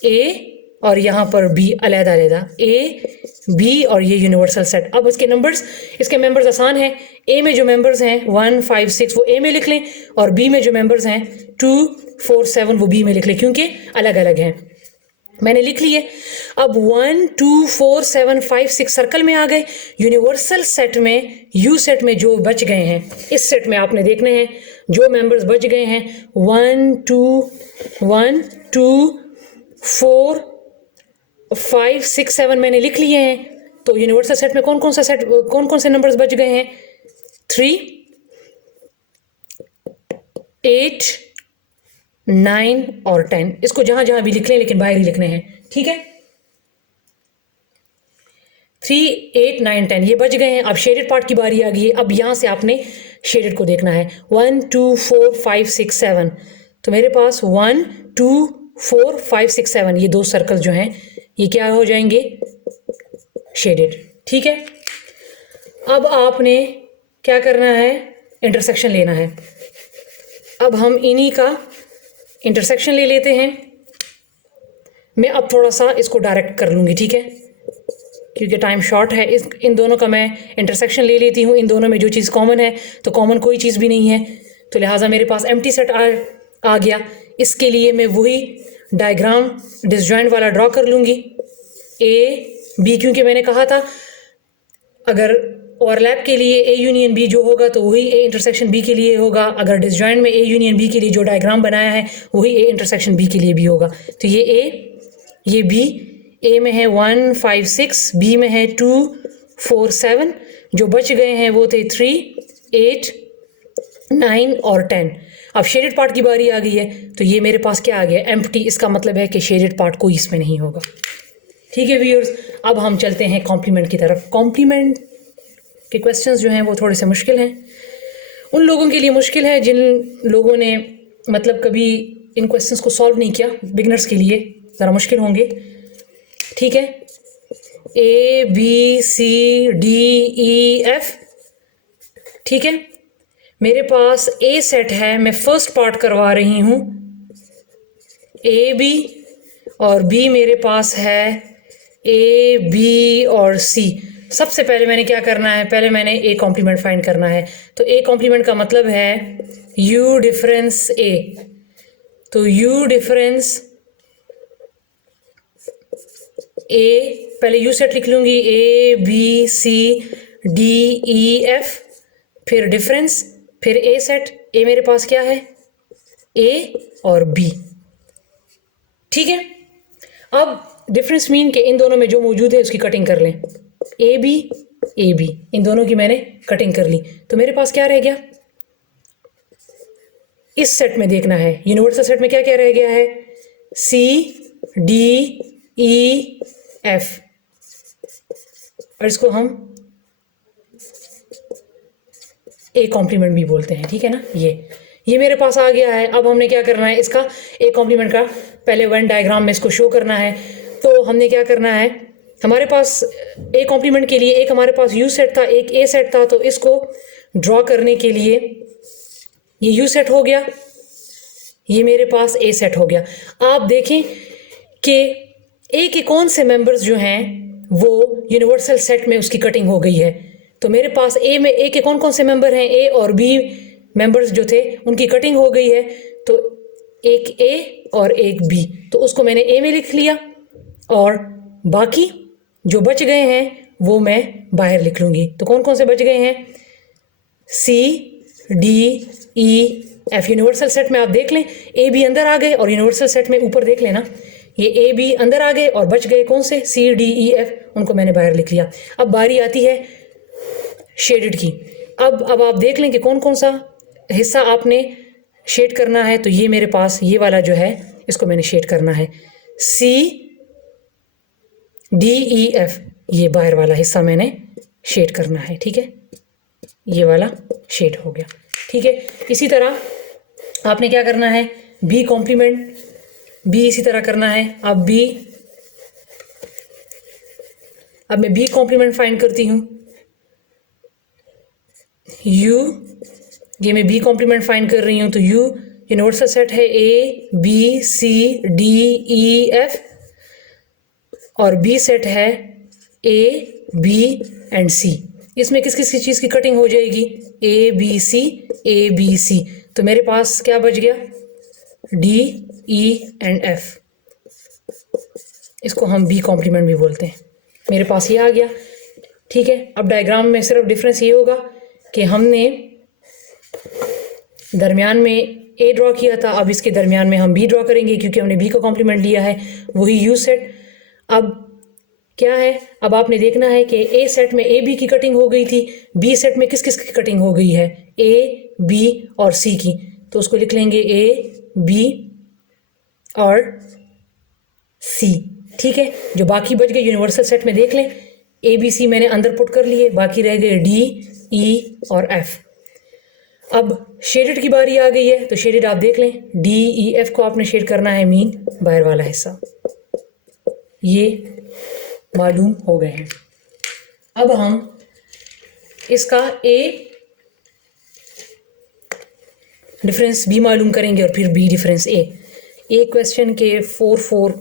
ए और यहाँ पर बी अलहदा अलहदा, ए बी और ये यूनिवर्सल सेट। अब इसके नंबर्स, इसके मेंबर्स आसान है, ए में जो मेंबर्स हैं 1 5 6 वो ए में लिख लें और बी में जो मेंबर्स हैं 2 4 7 वो बी में लिख लें, क्योंकि अलग अलग हैं। मैंने लिख लिए। अब 1 2 4 7 5 6 सर्कल में आ गए। यूनिवर्सल सेट में, यू सेट में जो बच गए हैं, इस सेट में आपने देखने हैं जो मेंबर्स बच गए हैं 1 2 4 5 6 7 मैंने लिख लिए हैं। तो यूनिवर्सल सेट में कौन कौन से नंबर्स बच गए हैं, 3 8 9 और 10। इसको जहां जहां भी लिख लें लेकिन बाहर ही लिखने हैं। ठीक है, 3 8 9 10 ये बच गए हैं। अब शेडेड पार्ट की बारी आ गई है। अब यहां से आपने शेडेड को देखना है 1 2 4 5 6 7। तो मेरे पास 1 2 4 5 6 7 ये दो सर्कल जो हैं ये क्या हो जाएंगे, शेडेड। ठीक है, अब आपने क्या करना है, इंटरसेक्शन लेना है। अब हम इन्हीं का इंटरसेक्शन ले लेते हैं। मैं अब थोड़ा सा इसको डायरेक्ट कर लूँगी, ठीक है, क्योंकि टाइम शॉर्ट है। इन दोनों का मैं इंटरसेक्शन ले लेती हूँ। इन दोनों में जो चीज़ कॉमन है तो कॉमन कोई चीज़ भी नहीं है, तो लिहाजा मेरे पास एम्प्टी सेट आ गया। इसके लिए मैं वही डायग्राम डिसजॉइंट वाला ड्रॉ कर लूँगी, ए बी, क्योंकि मैंने कहा था अगर ओवरलैप के लिए ए यूनियन बी जो होगा तो वही ए इंटरसेक्शन बी के लिए होगा। अगर डिसजॉइंट में ए यूनियन बी के लिए जो डायग्राम बनाया है वही ए इंटरसेक्शन बी के लिए भी होगा। तो ये ए, ये बी, ए में है 1 5 6, बी में है 2 4 7, जो बच गए हैं वो थे 3 8 9 और 10। अब शेडेड पार्ट की बारी आ गई है, तो ये मेरे पास क्या आ गया, एम्प्टी। इसका मतलब है कि शेडेड पार्ट कोई इसमें नहीं होगा। ठीक है व्यूअर्स, अब हम चलते हैं कॉम्प्लीमेंट की तरफ। कॉम्प्लीमेंट के क्वेश्चंस जो हैं वो थोड़े से मुश्किल हैं। उन लोगों के लिए मुश्किल है जिन लोगों ने मतलब कभी इन क्वेश्चंस को सॉल्व नहीं किया। बिगनर्स के लिए ज़रा मुश्किल होंगे। ठीक है, A B C D E F. ठीक है, मेरे पास ए सेट है, मैं फर्स्ट पार्ट करवा रही हूँ, ए बी, और बी मेरे पास है ए बी और सी। सबसे पहले मैंने क्या करना है, पहले मैंने ए कॉम्प्लीमेंट फाइंड करना है। तो ए कॉम्प्लीमेंट का मतलब है यू डिफरेंस ए। तो यू डिफरेंस ए, पहले यू सेट लिख लूंगी, A B C D E F, फिर डिफरेंस, फिर ए सेट। ए मेरे पास क्या है, ए और बी। ठीक है, अब डिफरेंस मीन के इन दोनों में जो मौजूद है उसकी कटिंग कर लें। ए बी, इन दोनों की मैंने कटिंग कर ली। तो मेरे पास क्या रह गया, इस सेट में देखना है, यूनिवर्सल सेट में क्या क्या रह गया है, सी डी ई एफ, और इसको हम ए कॉम्प्लीमेंट भी बोलते हैं। ठीक है ना, ये मेरे पास आ गया है। अब हमने क्या करना है, इसका ए कॉम्प्लीमेंट का पहले वन डायग्राम में इसको शो करना है। तो हमने क्या करना है, हमारे पास ए कॉम्प्लीमेंट के लिए एक हमारे पास यू सेट था, एक ए सेट था। तो इसको ड्रॉ करने के लिए ये यू सेट हो गया, ये मेरे पास ए सेट हो गया। आप देखें कि ए के कौन से मेंबर्स जो हैं वो यूनिवर्सल सेट में उसकी कटिंग हो गई है। तो मेरे पास ए के कौन कौन से मेंबर हैं, ए और बी मेंबर्स जो थे उनकी कटिंग हो गई है। तो एक ए और एक बी, तो उसको मैंने ए में लिख लिया और बाकी जो बच गए हैं वो मैं बाहर लिख लूँगी। तो कौन कौन से बच गए हैं? C D E F. Universal set में आप देख लें ए बी अंदर आ गए और यूनिवर्सल सेट में ऊपर देख लेना ये ए बी अंदर आ गए और बच गए कौन से? सी डी ई एफ, उनको मैंने बाहर लिख लिया। अब बारी आती है शेडेड की। अब आप देख लें कि कौन कौन सा हिस्सा आपने शेड करना है। तो ये मेरे पास ये वाला जो है इसको मैंने शेड करना है, सी डी ई एफ, ये बाहर वाला हिस्सा मैंने शेड करना है। ठीक है, ये वाला शेड हो गया। ठीक है, इसी तरह आपने क्या करना है? बी कॉम्प्लीमेंट, बी इसी तरह करना है। अब मैं बी कॉम्प्लीमेंट फाइंड करती हूँ। यू, ये मैं बी कॉम्प्लीमेंट फाइंड कर रही हूँ। तो यू यूनिवर्सल सेट है A B C D E F और बी सेट है ए बी एंड सी। इसमें किस किस चीज़ की कटिंग हो जाएगी? A B C. तो मेरे पास क्या बच गया? D E and F. इसको हम बी कॉम्प्लीमेंट भी बोलते हैं। मेरे पास ये आ गया। ठीक है, अब डायग्राम में सिर्फ डिफरेंस ये होगा कि हमने दरमियान में ए ड्रॉ किया था, अब इसके दरमियान में हम बी ड्रॉ करेंगे क्योंकि हमने बी का कॉम्प्लीमेंट लिया है, वही यू सेट। अब क्या है? अब आपने देखना है कि ए सेट में ए बी की कटिंग हो गई थी, बी सेट में किस किस की कटिंग हो गई है? ए बी और सी की। तो उसको लिख लेंगे ए बी और सी। ठीक है, जो बाकी बच गए यूनिवर्सल सेट में देख लें, ए बी सी मैंने अंदर पुट कर लिए, बाकी रह गए डी ई और एफ। अब शेडेड की बारी आ गई है। तो शेडेड आप देख लें, डी ई एफ को आपने शेड करना है मीन बाहर वाला हिस्सा, ये मालूम हो गए हैं। अब हम इसका ए डिफरेंस बी मालूम करेंगे और फिर बी डिफरेंस ए। क्वेश्चन के 4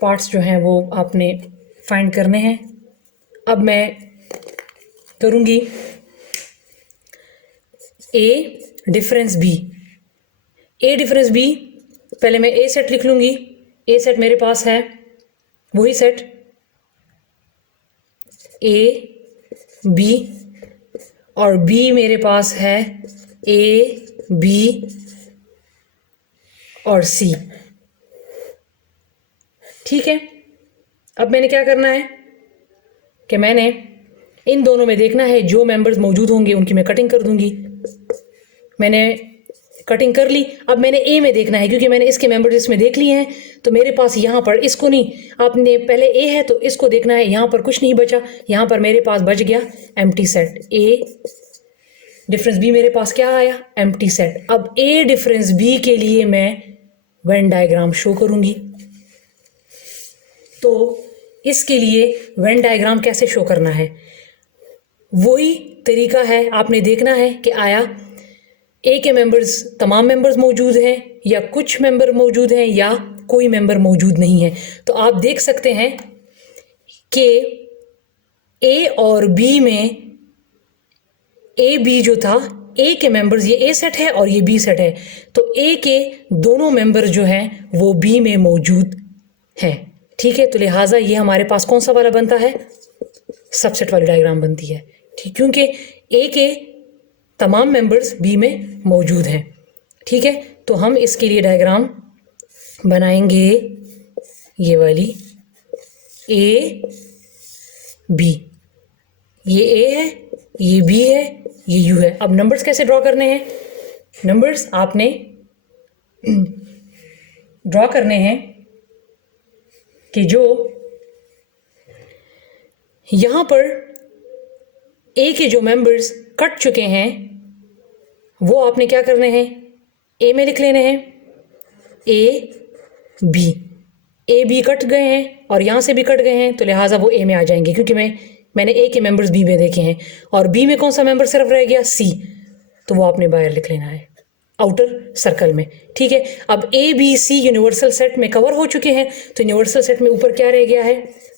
पार्ट्स जो हैं वो आपने फाइंड करने हैं। अब मैं करूँगी ए डिफरेंस बी। पहले मैं ए सेट लिख लूँगी। ए सेट मेरे पास है वही सेट ए बी और बी मेरे पास है ए बी और सी। ठीक है, अब मैंने क्या करना है कि मैंने इन दोनों में देखना है जो मेंबर्स मौजूद होंगे उनकी मैं कटिंग कर दूंगी। मैंने कटिंग कर ली। अब मैंने ए में देखना है क्योंकि मैंने इसके मेंबर्स इसमें देख लिए हैं, तो मेरे पास यहाँ पर इसको नहीं, आपने पहले ए है तो इसको देखना है। यहाँ पर कुछ नहीं बचा, यहाँ पर मेरे पास बच गया एम्प्टी सेट। ए डिफरेंस बी मेरे पास क्या आया? Empty set. अब ए डिफरेंस बी के लिए मैं वेन डायग्राम शो करूँगी। तो इसके लिए वेन डायग्राम कैसे शो करना है? वही तरीका है, आपने देखना है कि आया ए के मेंबर्स तमाम मेंबर्स मौजूद हैं या कुछ मेंबर मौजूद हैं या कोई मेंबर मौजूद नहीं है। तो आप देख सकते हैं कि ए और बी में ए बी जो था, ए के मेंबर्स, ये ए सेट है और ये बी सेट है, तो ए के दोनों मेंबर जो हैं वो बी में मौजूद हैं। ठीक है, तो लिहाजा ये हमारे पास कौन सा वाला बनता है? सबसेट वाली डायग्राम बनती है। ठीक, क्योंकि ए के तमाम मेंबर्स बी में मौजूद हैं। ठीक है, तो हम इसके लिए डायग्राम बनाएंगे ये वाली ए बी। ये ए है, ये बी है, ये यू है। अब नंबर्स कैसे ड्रॉ करने हैं? नंबर्स आपने ड्रॉ करने हैं कि जो यहाँ पर ए के जो मेंबर्स कट चुके हैं वो आपने क्या करने हैं? ए में लिख लेने हैं ए बी कट गए हैं और यहाँ से भी कट गए हैं, तो लिहाजा वो ए में आ जाएंगे क्योंकि मैंने ए के मेंबर्स बी में देखे हैं। और बी में कौन सा मेंबर सिर्फ रह गया? सी, तो वो आपने बाहर लिख लेना है आउटर सर्कल में। ठीक है, अब A B C universal set में कवर हो चुके हैं, तो यूनिवर्सल सेट में ऊपर क्या रह गया है?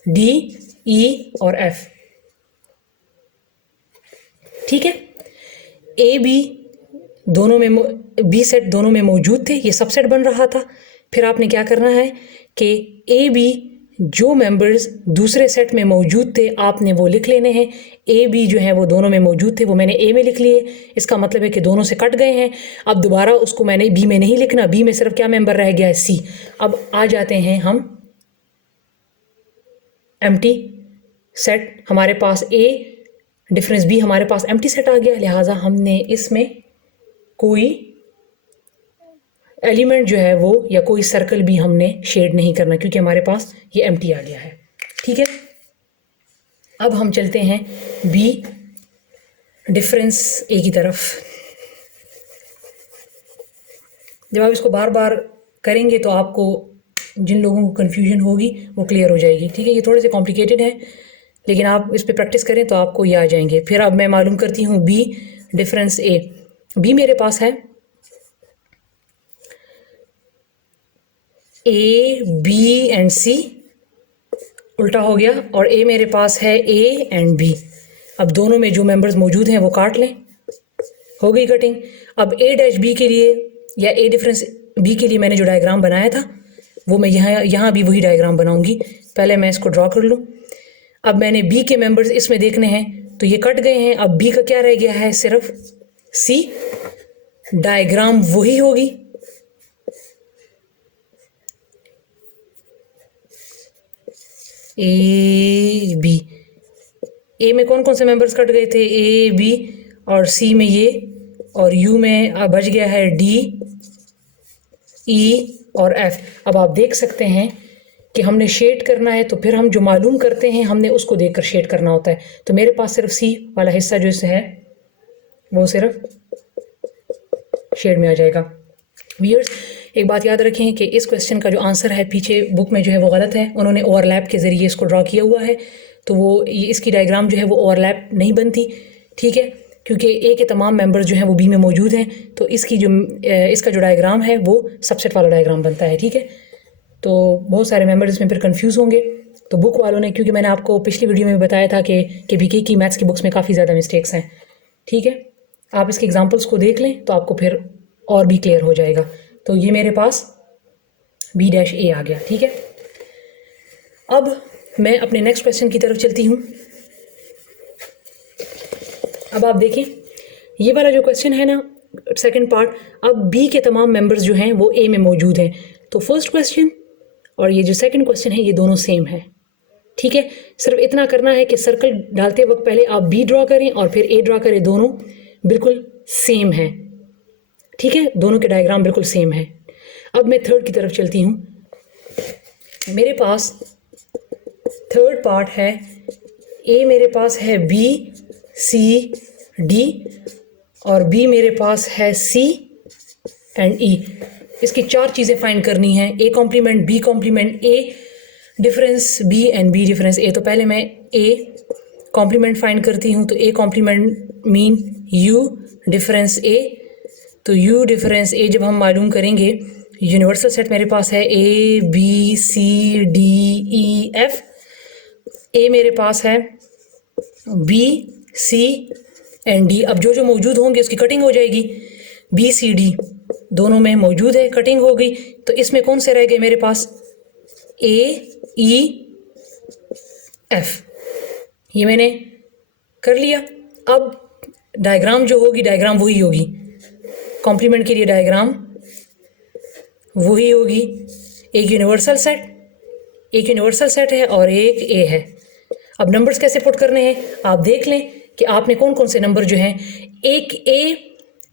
डी ई और एफ। ठीक है, ए बी दोनों में बी सेट दोनों में मौजूद थे, ये सबसेट बन रहा था। फिर आपने क्या करना है कि ए बी जो मेंबर्स दूसरे सेट में मौजूद थे आपने वो लिख लेने हैं। ए बी जो है वो दोनों में मौजूद थे, वो मैंने ए में लिख लिए। इसका मतलब है कि दोनों से कट गए हैं। अब दोबारा उसको मैंने बी में नहीं लिखना, बी में सिर्फ क्या मेंबर रह गया है, सी। अब आ जाते हैं हम एम्प्टी सेट, हमारे पास ए डिफरेंस बी, हमारे पास एम्प्टी सेट आ गया, लिहाजा हमने इसमें कोई एलिमेंट जो है वो या कोई सर्कल भी हमने शेड नहीं करना, क्योंकि हमारे पास ये एम्प्टी आ गया है। ठीक है, अब हम चलते हैं बी डिफरेंस ए की तरफ। जब आप इसको बार बार करेंगे तो आपको जिन लोगों को कन्फ्यूजन होगी वो क्लियर हो जाएगी। ठीक है, ये थोड़े से कॉम्प्लिकेटेड है, लेकिन आप इस पर प्रैक्टिस करें तो आपको ये आ जाएंगे। फिर अब मैं मालूम करती हूँ बी डिफरेंस ए। बी मेरे पास है ए बी एंड सी, उल्टा हो गया, और ए मेरे पास है ए एंड बी। अब दोनों में जो मेंबर्स मौजूद हैं वो काट लें, हो गई कटिंग। अब ए डैश बी के लिए या ए डिफरेंस बी के लिए मैंने जो डायग्राम बनाया था वो मैं यहाँ भी वही डायग्राम बनाऊंगी। पहले मैं इसको ड्रॉ कर लूँ। अब मैंने बी के मेंबर्स इसमें देखने हैं तो ये कट गए हैं। अब बी का क्या रह गया है, सिर्फ सी। डायग्राम वही होगी, ए बी। ए में कौन कौन से मेंबर्स कट गए थे, ए बी, और सी में ये, और यू में अब बच गया है डी ई और एफ। अब आप देख सकते हैं कि हमने शेड करना है तो फिर हम जो मालूम करते हैं हमने उसको देखकर शेड करना होता है। तो मेरे पास सिर्फ सी वाला हिस्सा जो इससे है वो सिर्फ शेड में आ जाएगा। व्यूअर्स, एक बात याद रखें कि इस क्वेश्चन का जो आंसर है पीछे बुक में जो है वो गलत है। उन्होंने ओवरलैप के ज़रिए इसको ड्रॉ किया हुआ है, तो वो इसकी डायग्राम जो है वो ओवरलैप नहीं बनती। ठीक है, क्योंकि ए के तमाम मेंबर्स जो हैं वो बी में मौजूद हैं, तो इसका जो डायग्राम है वो सबसेट वाला डायग्राम बनता है। ठीक है, तो बहुत सारे मेंबर्स इसमें फिर कंफ्यूज होंगे। तो बुक वालों ने, क्योंकि मैंने आपको पिछली वीडियो में बताया था कि बीके की मैथ्स की बुक्स में काफ़ी ज़्यादा मिस्टेक्स हैं। ठीक है, आप इसके एग्जांपल्स को देख लें तो आपको फिर और भी क्लियर हो जाएगा। तो ये मेरे पास बी डैश ए आ गया। ठीक है, अब मैं अपने नेक्स्ट क्वेश्चन की तरफ चलती हूँ। अब आप देखें ये वाला जो क्वेश्चन है ना, सेकंड पार्ट। अब बी के तमाम मेंबर्स जो हैं वो ए में मौजूद हैं, तो फर्स्ट क्वेश्चन और ये जो सेकंड क्वेश्चन है ये दोनों सेम है। ठीक है, सिर्फ इतना करना है कि सर्कल डालते वक्त पहले आप बी ड्रॉ करें और फिर ए ड्रॉ करें, दोनों बिल्कुल सेम है। ठीक है, दोनों के डायग्राम बिल्कुल सेम है। अब मैं थर्ड की तरफ चलती हूँ। मेरे पास थर्ड पार्ट है, ए मेरे पास है बी सी डी और बी मेरे पास है सी एंड ई। इसकी चार चीज़ें फाइंड करनी हैं, A complement, B complement, A difference B and B difference A. तो पहले मैं ए कॉम्प्लीमेंट फाइंड करती हूँ। तो A complement mean U difference A. तो यू डिफरेंस ए जब हम मालूम करेंगे, यूनिवर्सल सेट मेरे पास है A B C D E F. A मेरे पास है बी सी एंड डी। अब जो जो मौजूद होंगे उसकी कटिंग हो जाएगी। बी सी डी दोनों में मौजूद है, कटिंग हो गई। तो इसमें कौन से रह गए मेरे पास, ए ई एफ, ये मैंने कर लिया। अब डायग्राम जो होगी, डायग्राम वही होगी, कॉम्प्लीमेंट के लिए डायग्राम वही होगी। एक यूनिवर्सल सेट है और एक ए है। अब नंबर्स कैसे पुट करने हैं आप देख लें कि आपने कौन कौन से नंबर जो हैं, एक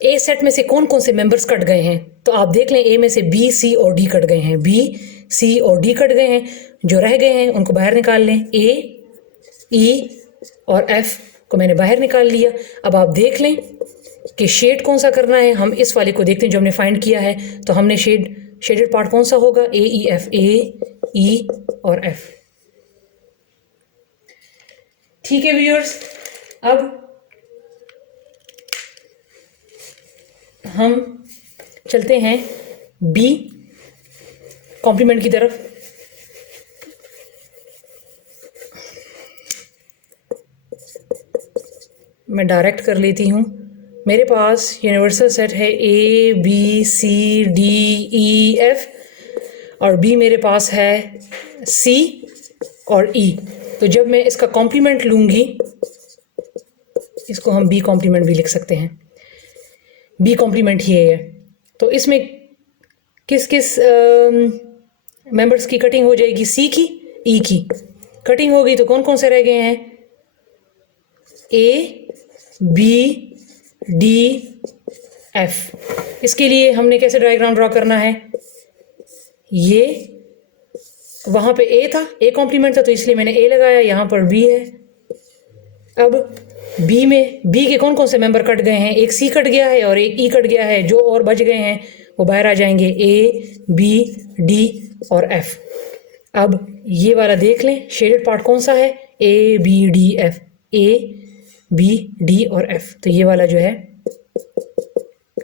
ए सेट में से कौन कौन से मेंबर्स कट गए हैं। तो आप देख लें ए में से बी सी और डी कट गए हैं, बी सी और डी कट गए हैं। जो रह गए हैं उनको बाहर निकाल लें, ए ई और एफ को मैंने बाहर निकाल लिया। अब आप देख लें कि शेड कौन सा करना है। हम इस वाले को देखते हैं जो हमने फाइंड किया है। तो हमने शेडेड पार्ट कौन सा होगा, ए ई एफ, ए ई और एफ। ठीक है व्यूअर्स, अब हम चलते हैं बी कॉम्प्लीमेंट की तरफ। मैं डायरेक्ट कर लेती हूँ मेरे पास यूनिवर्सल सेट है A B C D E F और B मेरे पास है C और E। तो जब मैं इसका कॉम्प्लीमेंट लूँगी, इसको हम B कॉम्प्लीमेंट भी लिख सकते हैं, B कॉम्प्लीमेंट ही है ये। तो इसमें किस किस मेंबर्स की कटिंग हो जाएगी? C की, E की कटिंग होगी। तो कौन कौन से रह गए हैं? A B D F। इसके लिए हमने कैसे डायग्राम ड्रॉ करना है? ये वहाँ पे A था, A कॉम्प्लीमेंट था, तो इसलिए मैंने A लगाया, यहाँ पर B है। अब B में B के कौन कौन से मेंबर कट गए हैं? एक C कट गया है और एक E कट गया है। जो और बच गए हैं वो बाहर आ जाएंगे, A B D और F। अब ये वाला देख लें, शेडेड पार्ट कौन सा है? A B D F, A B D और F। तो ये वाला जो है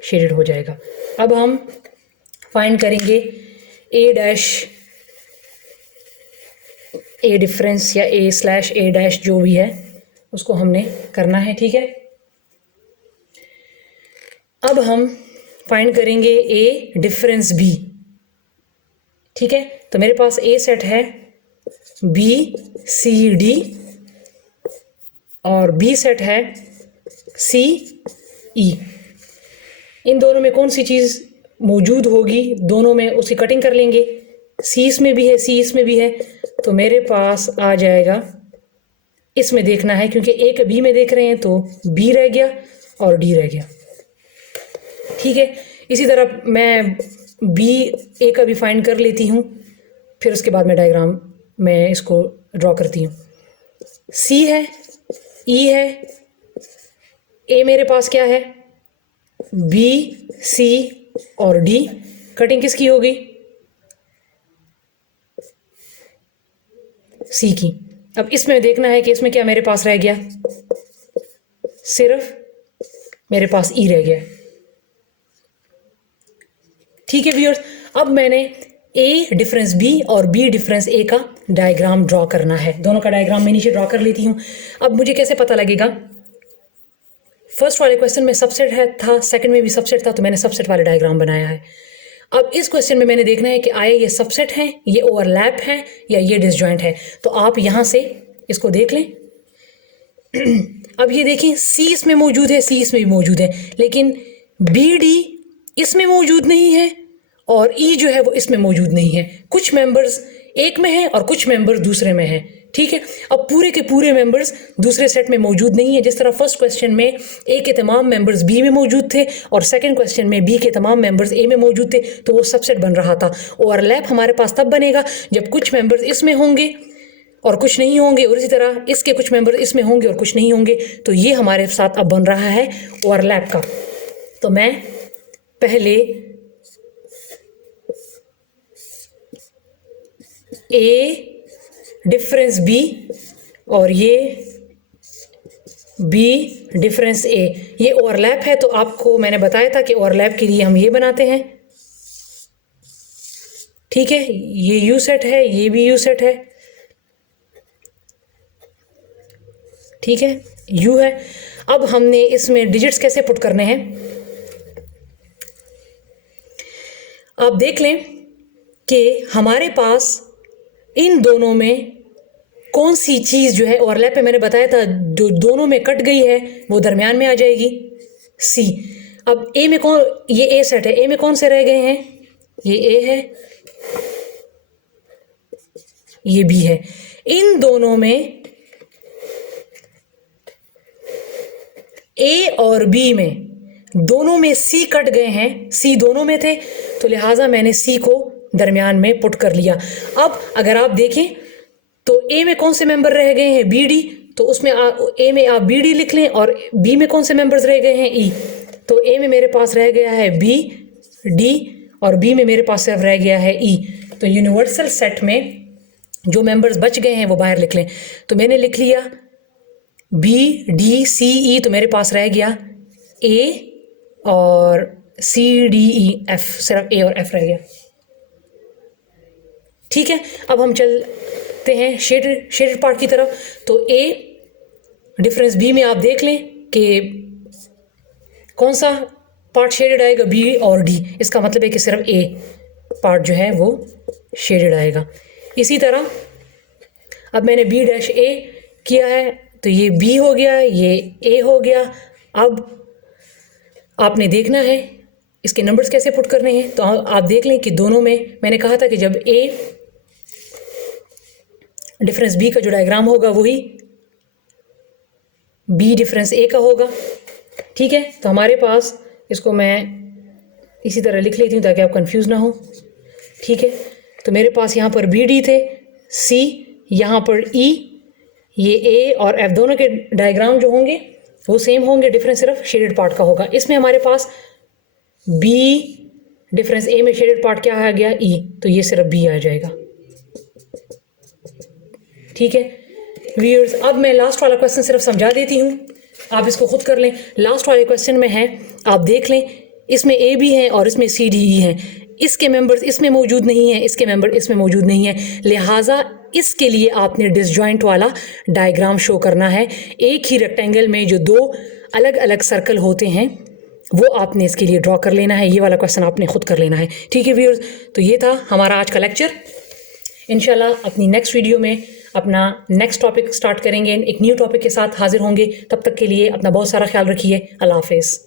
शेडेड हो जाएगा। अब हम फाइंड करेंगे A डैश, A डिफरेंस या A/A डैश जो भी है उसको हमने करना है, ठीक है। अब हम फाइंड करेंगे A डिफरेंस B, ठीक है। तो मेरे पास A सेट है B C D और B सेट है C E। इन दोनों में कौन सी चीज़ मौजूद होगी? दोनों में उसकी कटिंग कर लेंगे। C इसमें भी है, C इसमें भी है, तो मेरे पास आ जाएगा, इसमें देखना है क्योंकि A का B में देख रहे हैं, तो B रह गया और D रह गया, ठीक है। इसी तरह मैं B A का भी फाइंड कर लेती हूँ, फिर उसके बाद मैं डायग्राम में इसको ड्रॉ करती हूँ। C है, E है, A मेरे पास क्या है? B C और D। कटिंग किसकी होगी? C की। अब इसमें देखना है कि इसमें क्या मेरे पास रह गया? सिर्फ मेरे पास E रह गया, ठीक है व्यूअर्स। अब मैंने A डिफरेंस B और B डिफरेंस A का डायग्राम ड्रॉ करना है। दोनों का डायग्राम मैं नीचे ड्रॉ कर लेती हूँ। अब मुझे कैसे पता लगेगा? फर्स्ट वाले क्वेश्चन में सबसेट है था, सेकंड में भी सबसेट था, तो मैंने सबसेट वाले डायग्राम बनाया है। अब इस क्वेश्चन में मैंने देखना है कि आए ये सबसेट हैं, ये ओवरलैप है या ये डिसजॉइंट है। तो आप यहाँ से इसको देख लें। अब ये देखें, C इसमें मौजूद है, C इसमें भी मौजूद है, लेकिन BD इसमें मौजूद नहीं है और E जो है वो इसमें मौजूद नहीं है। कुछ मेंबर्स एक में हैं और कुछ मेंबर्स दूसरे में हैं, ठीक है। अब पूरे के पूरे मेंबर्स दूसरे सेट में मौजूद नहीं है। जिस तरह फर्स्ट क्वेश्चन में A के तमाम मेंबर्स B में मौजूद थे और सेकंड क्वेश्चन में B के तमाम मेंबर्स A में मौजूद थे, तो वो सबसेट बन रहा था। ओवरलैप हमारे पास तब बनेगा जब कुछ मेंबर्स इसमें होंगे और कुछ नहीं होंगे, और इसी तरह इसके कुछ मेंबर इसमें होंगे और कुछ नहीं होंगे। तो ये हमारे साथ अब बन रहा है ओवरलैप का। तो मैं पहले A डिफरेंस B और ये B डिफरेंस A, ये ओवरलैप है। तो आपको मैंने बताया था कि ओवरलैप के लिए हम ये बनाते हैं, ठीक है। ये U सेट है, ये भी U सेट है, ठीक है, U है। अब हमने इसमें डिजिट्स कैसे पुट करने हैं, आप देख लें कि हमारे पास इन दोनों में कौन सी चीज़ जो है ओवरलैप पे मैंने बताया था, जो दोनों में कट गई है वो दरमियान में आ जाएगी, C। अब A में कौन, ये A सेट है, A में कौन से रह गए हैं? ये A है, ये B है। इन दोनों में A और B में दोनों में C कट गए हैं, C दोनों में थे, तो लिहाजा मैंने C को दरमियान में पुट कर लिया। अब अगर आप देखें तो A में कौन से मेंबर रह गए हैं? BD। तो उसमें A में आप BD लिख लें और B में कौन से मेंबर्स रह गए हैं? E। तो A में मेरे पास रह गया है B D और B में मेरे पास सिर्फ रह गया है E। तो यूनिवर्सल सेट में जो मेंबर्स बच गए हैं वो बाहर लिख लें। तो मैंने लिख लिया B D C E, तो मेरे पास रह गया A और C D E F, सिर्फ A और F रह गया, ठीक है। अब हम चलते हैं शेडेड पार्ट की तरफ। तो A डिफरेंस B में आप देख लें कि कौन सा पार्ट शेडेड आएगा, बी और डी। इसका मतलब है कि सिर्फ ए पार्ट जो है वो शेडेड आएगा। इसी तरह अब मैंने बी डैश ए किया है तो ये बी हो गया, ये ए हो गया। अब आपने देखना है इसके नंबर्स कैसे पुट करने हैं। तो आप देख लें कि दोनों में मैंने कहा था कि जब ए डिफरेंस बी का जो डायग्राम होगा वही बी डिफरेंस ए का होगा। ठीक है, तो हमारे पास, इसको मैं इसी तरह लिख लेती हूँ ताकि आप कंफ्यूज ना हो। ठीक है, तो मेरे पास यहाँ पर बी डी थे, सी, यहाँ पर ई, ये ए और एफ दोनों के डायग्राम जो होंगे वो सेम होंगे, डिफरेंस सिर्फ शेडेड पार्ट का होगा। इसमें हमारे पास बी डिफरेंस ए में शेडेड पार्ट क्या आ गया, ई, तो ये सिर्फ बी आ जाएगा। ठीक है व्यूअर्स, अब मैं लास्ट वाला क्वेश्चन सिर्फ समझा देती हूँ, आप इसको खुद कर लें। लास्ट वाले क्वेश्चन में है, आप देख लें, इसमें ए भी है और इसमें सी डी ई है। इसके मेंबर्स इसमें मौजूद नहीं है, इसके मेंबर इसमें मौजूद नहीं है, लिहाजा इसके लिए आपने डिसजॉइंट वाला डायग्राम शो करना है। एक ही रेक्टेंगल में जो दो अलग अलग सर्कल होते हैं वो आपने इसके लिए ड्रॉ कर लेना है। ये वाला क्वेश्चन आपने खुद कर लेना है। ठीक है व्यूअर्स, तो ये था हमारा आज का लेक्चर। इंशाल्लाह अपनी नेक्स्ट वीडियो में अपना नेक्स्ट टॉपिक स्टार्ट करेंगे, एक न्यू टॉपिक के साथ हाजिर होंगे। तब तक के लिए अपना बहुत सारा ख्याल रखिए। अल्लाह हाफिज़।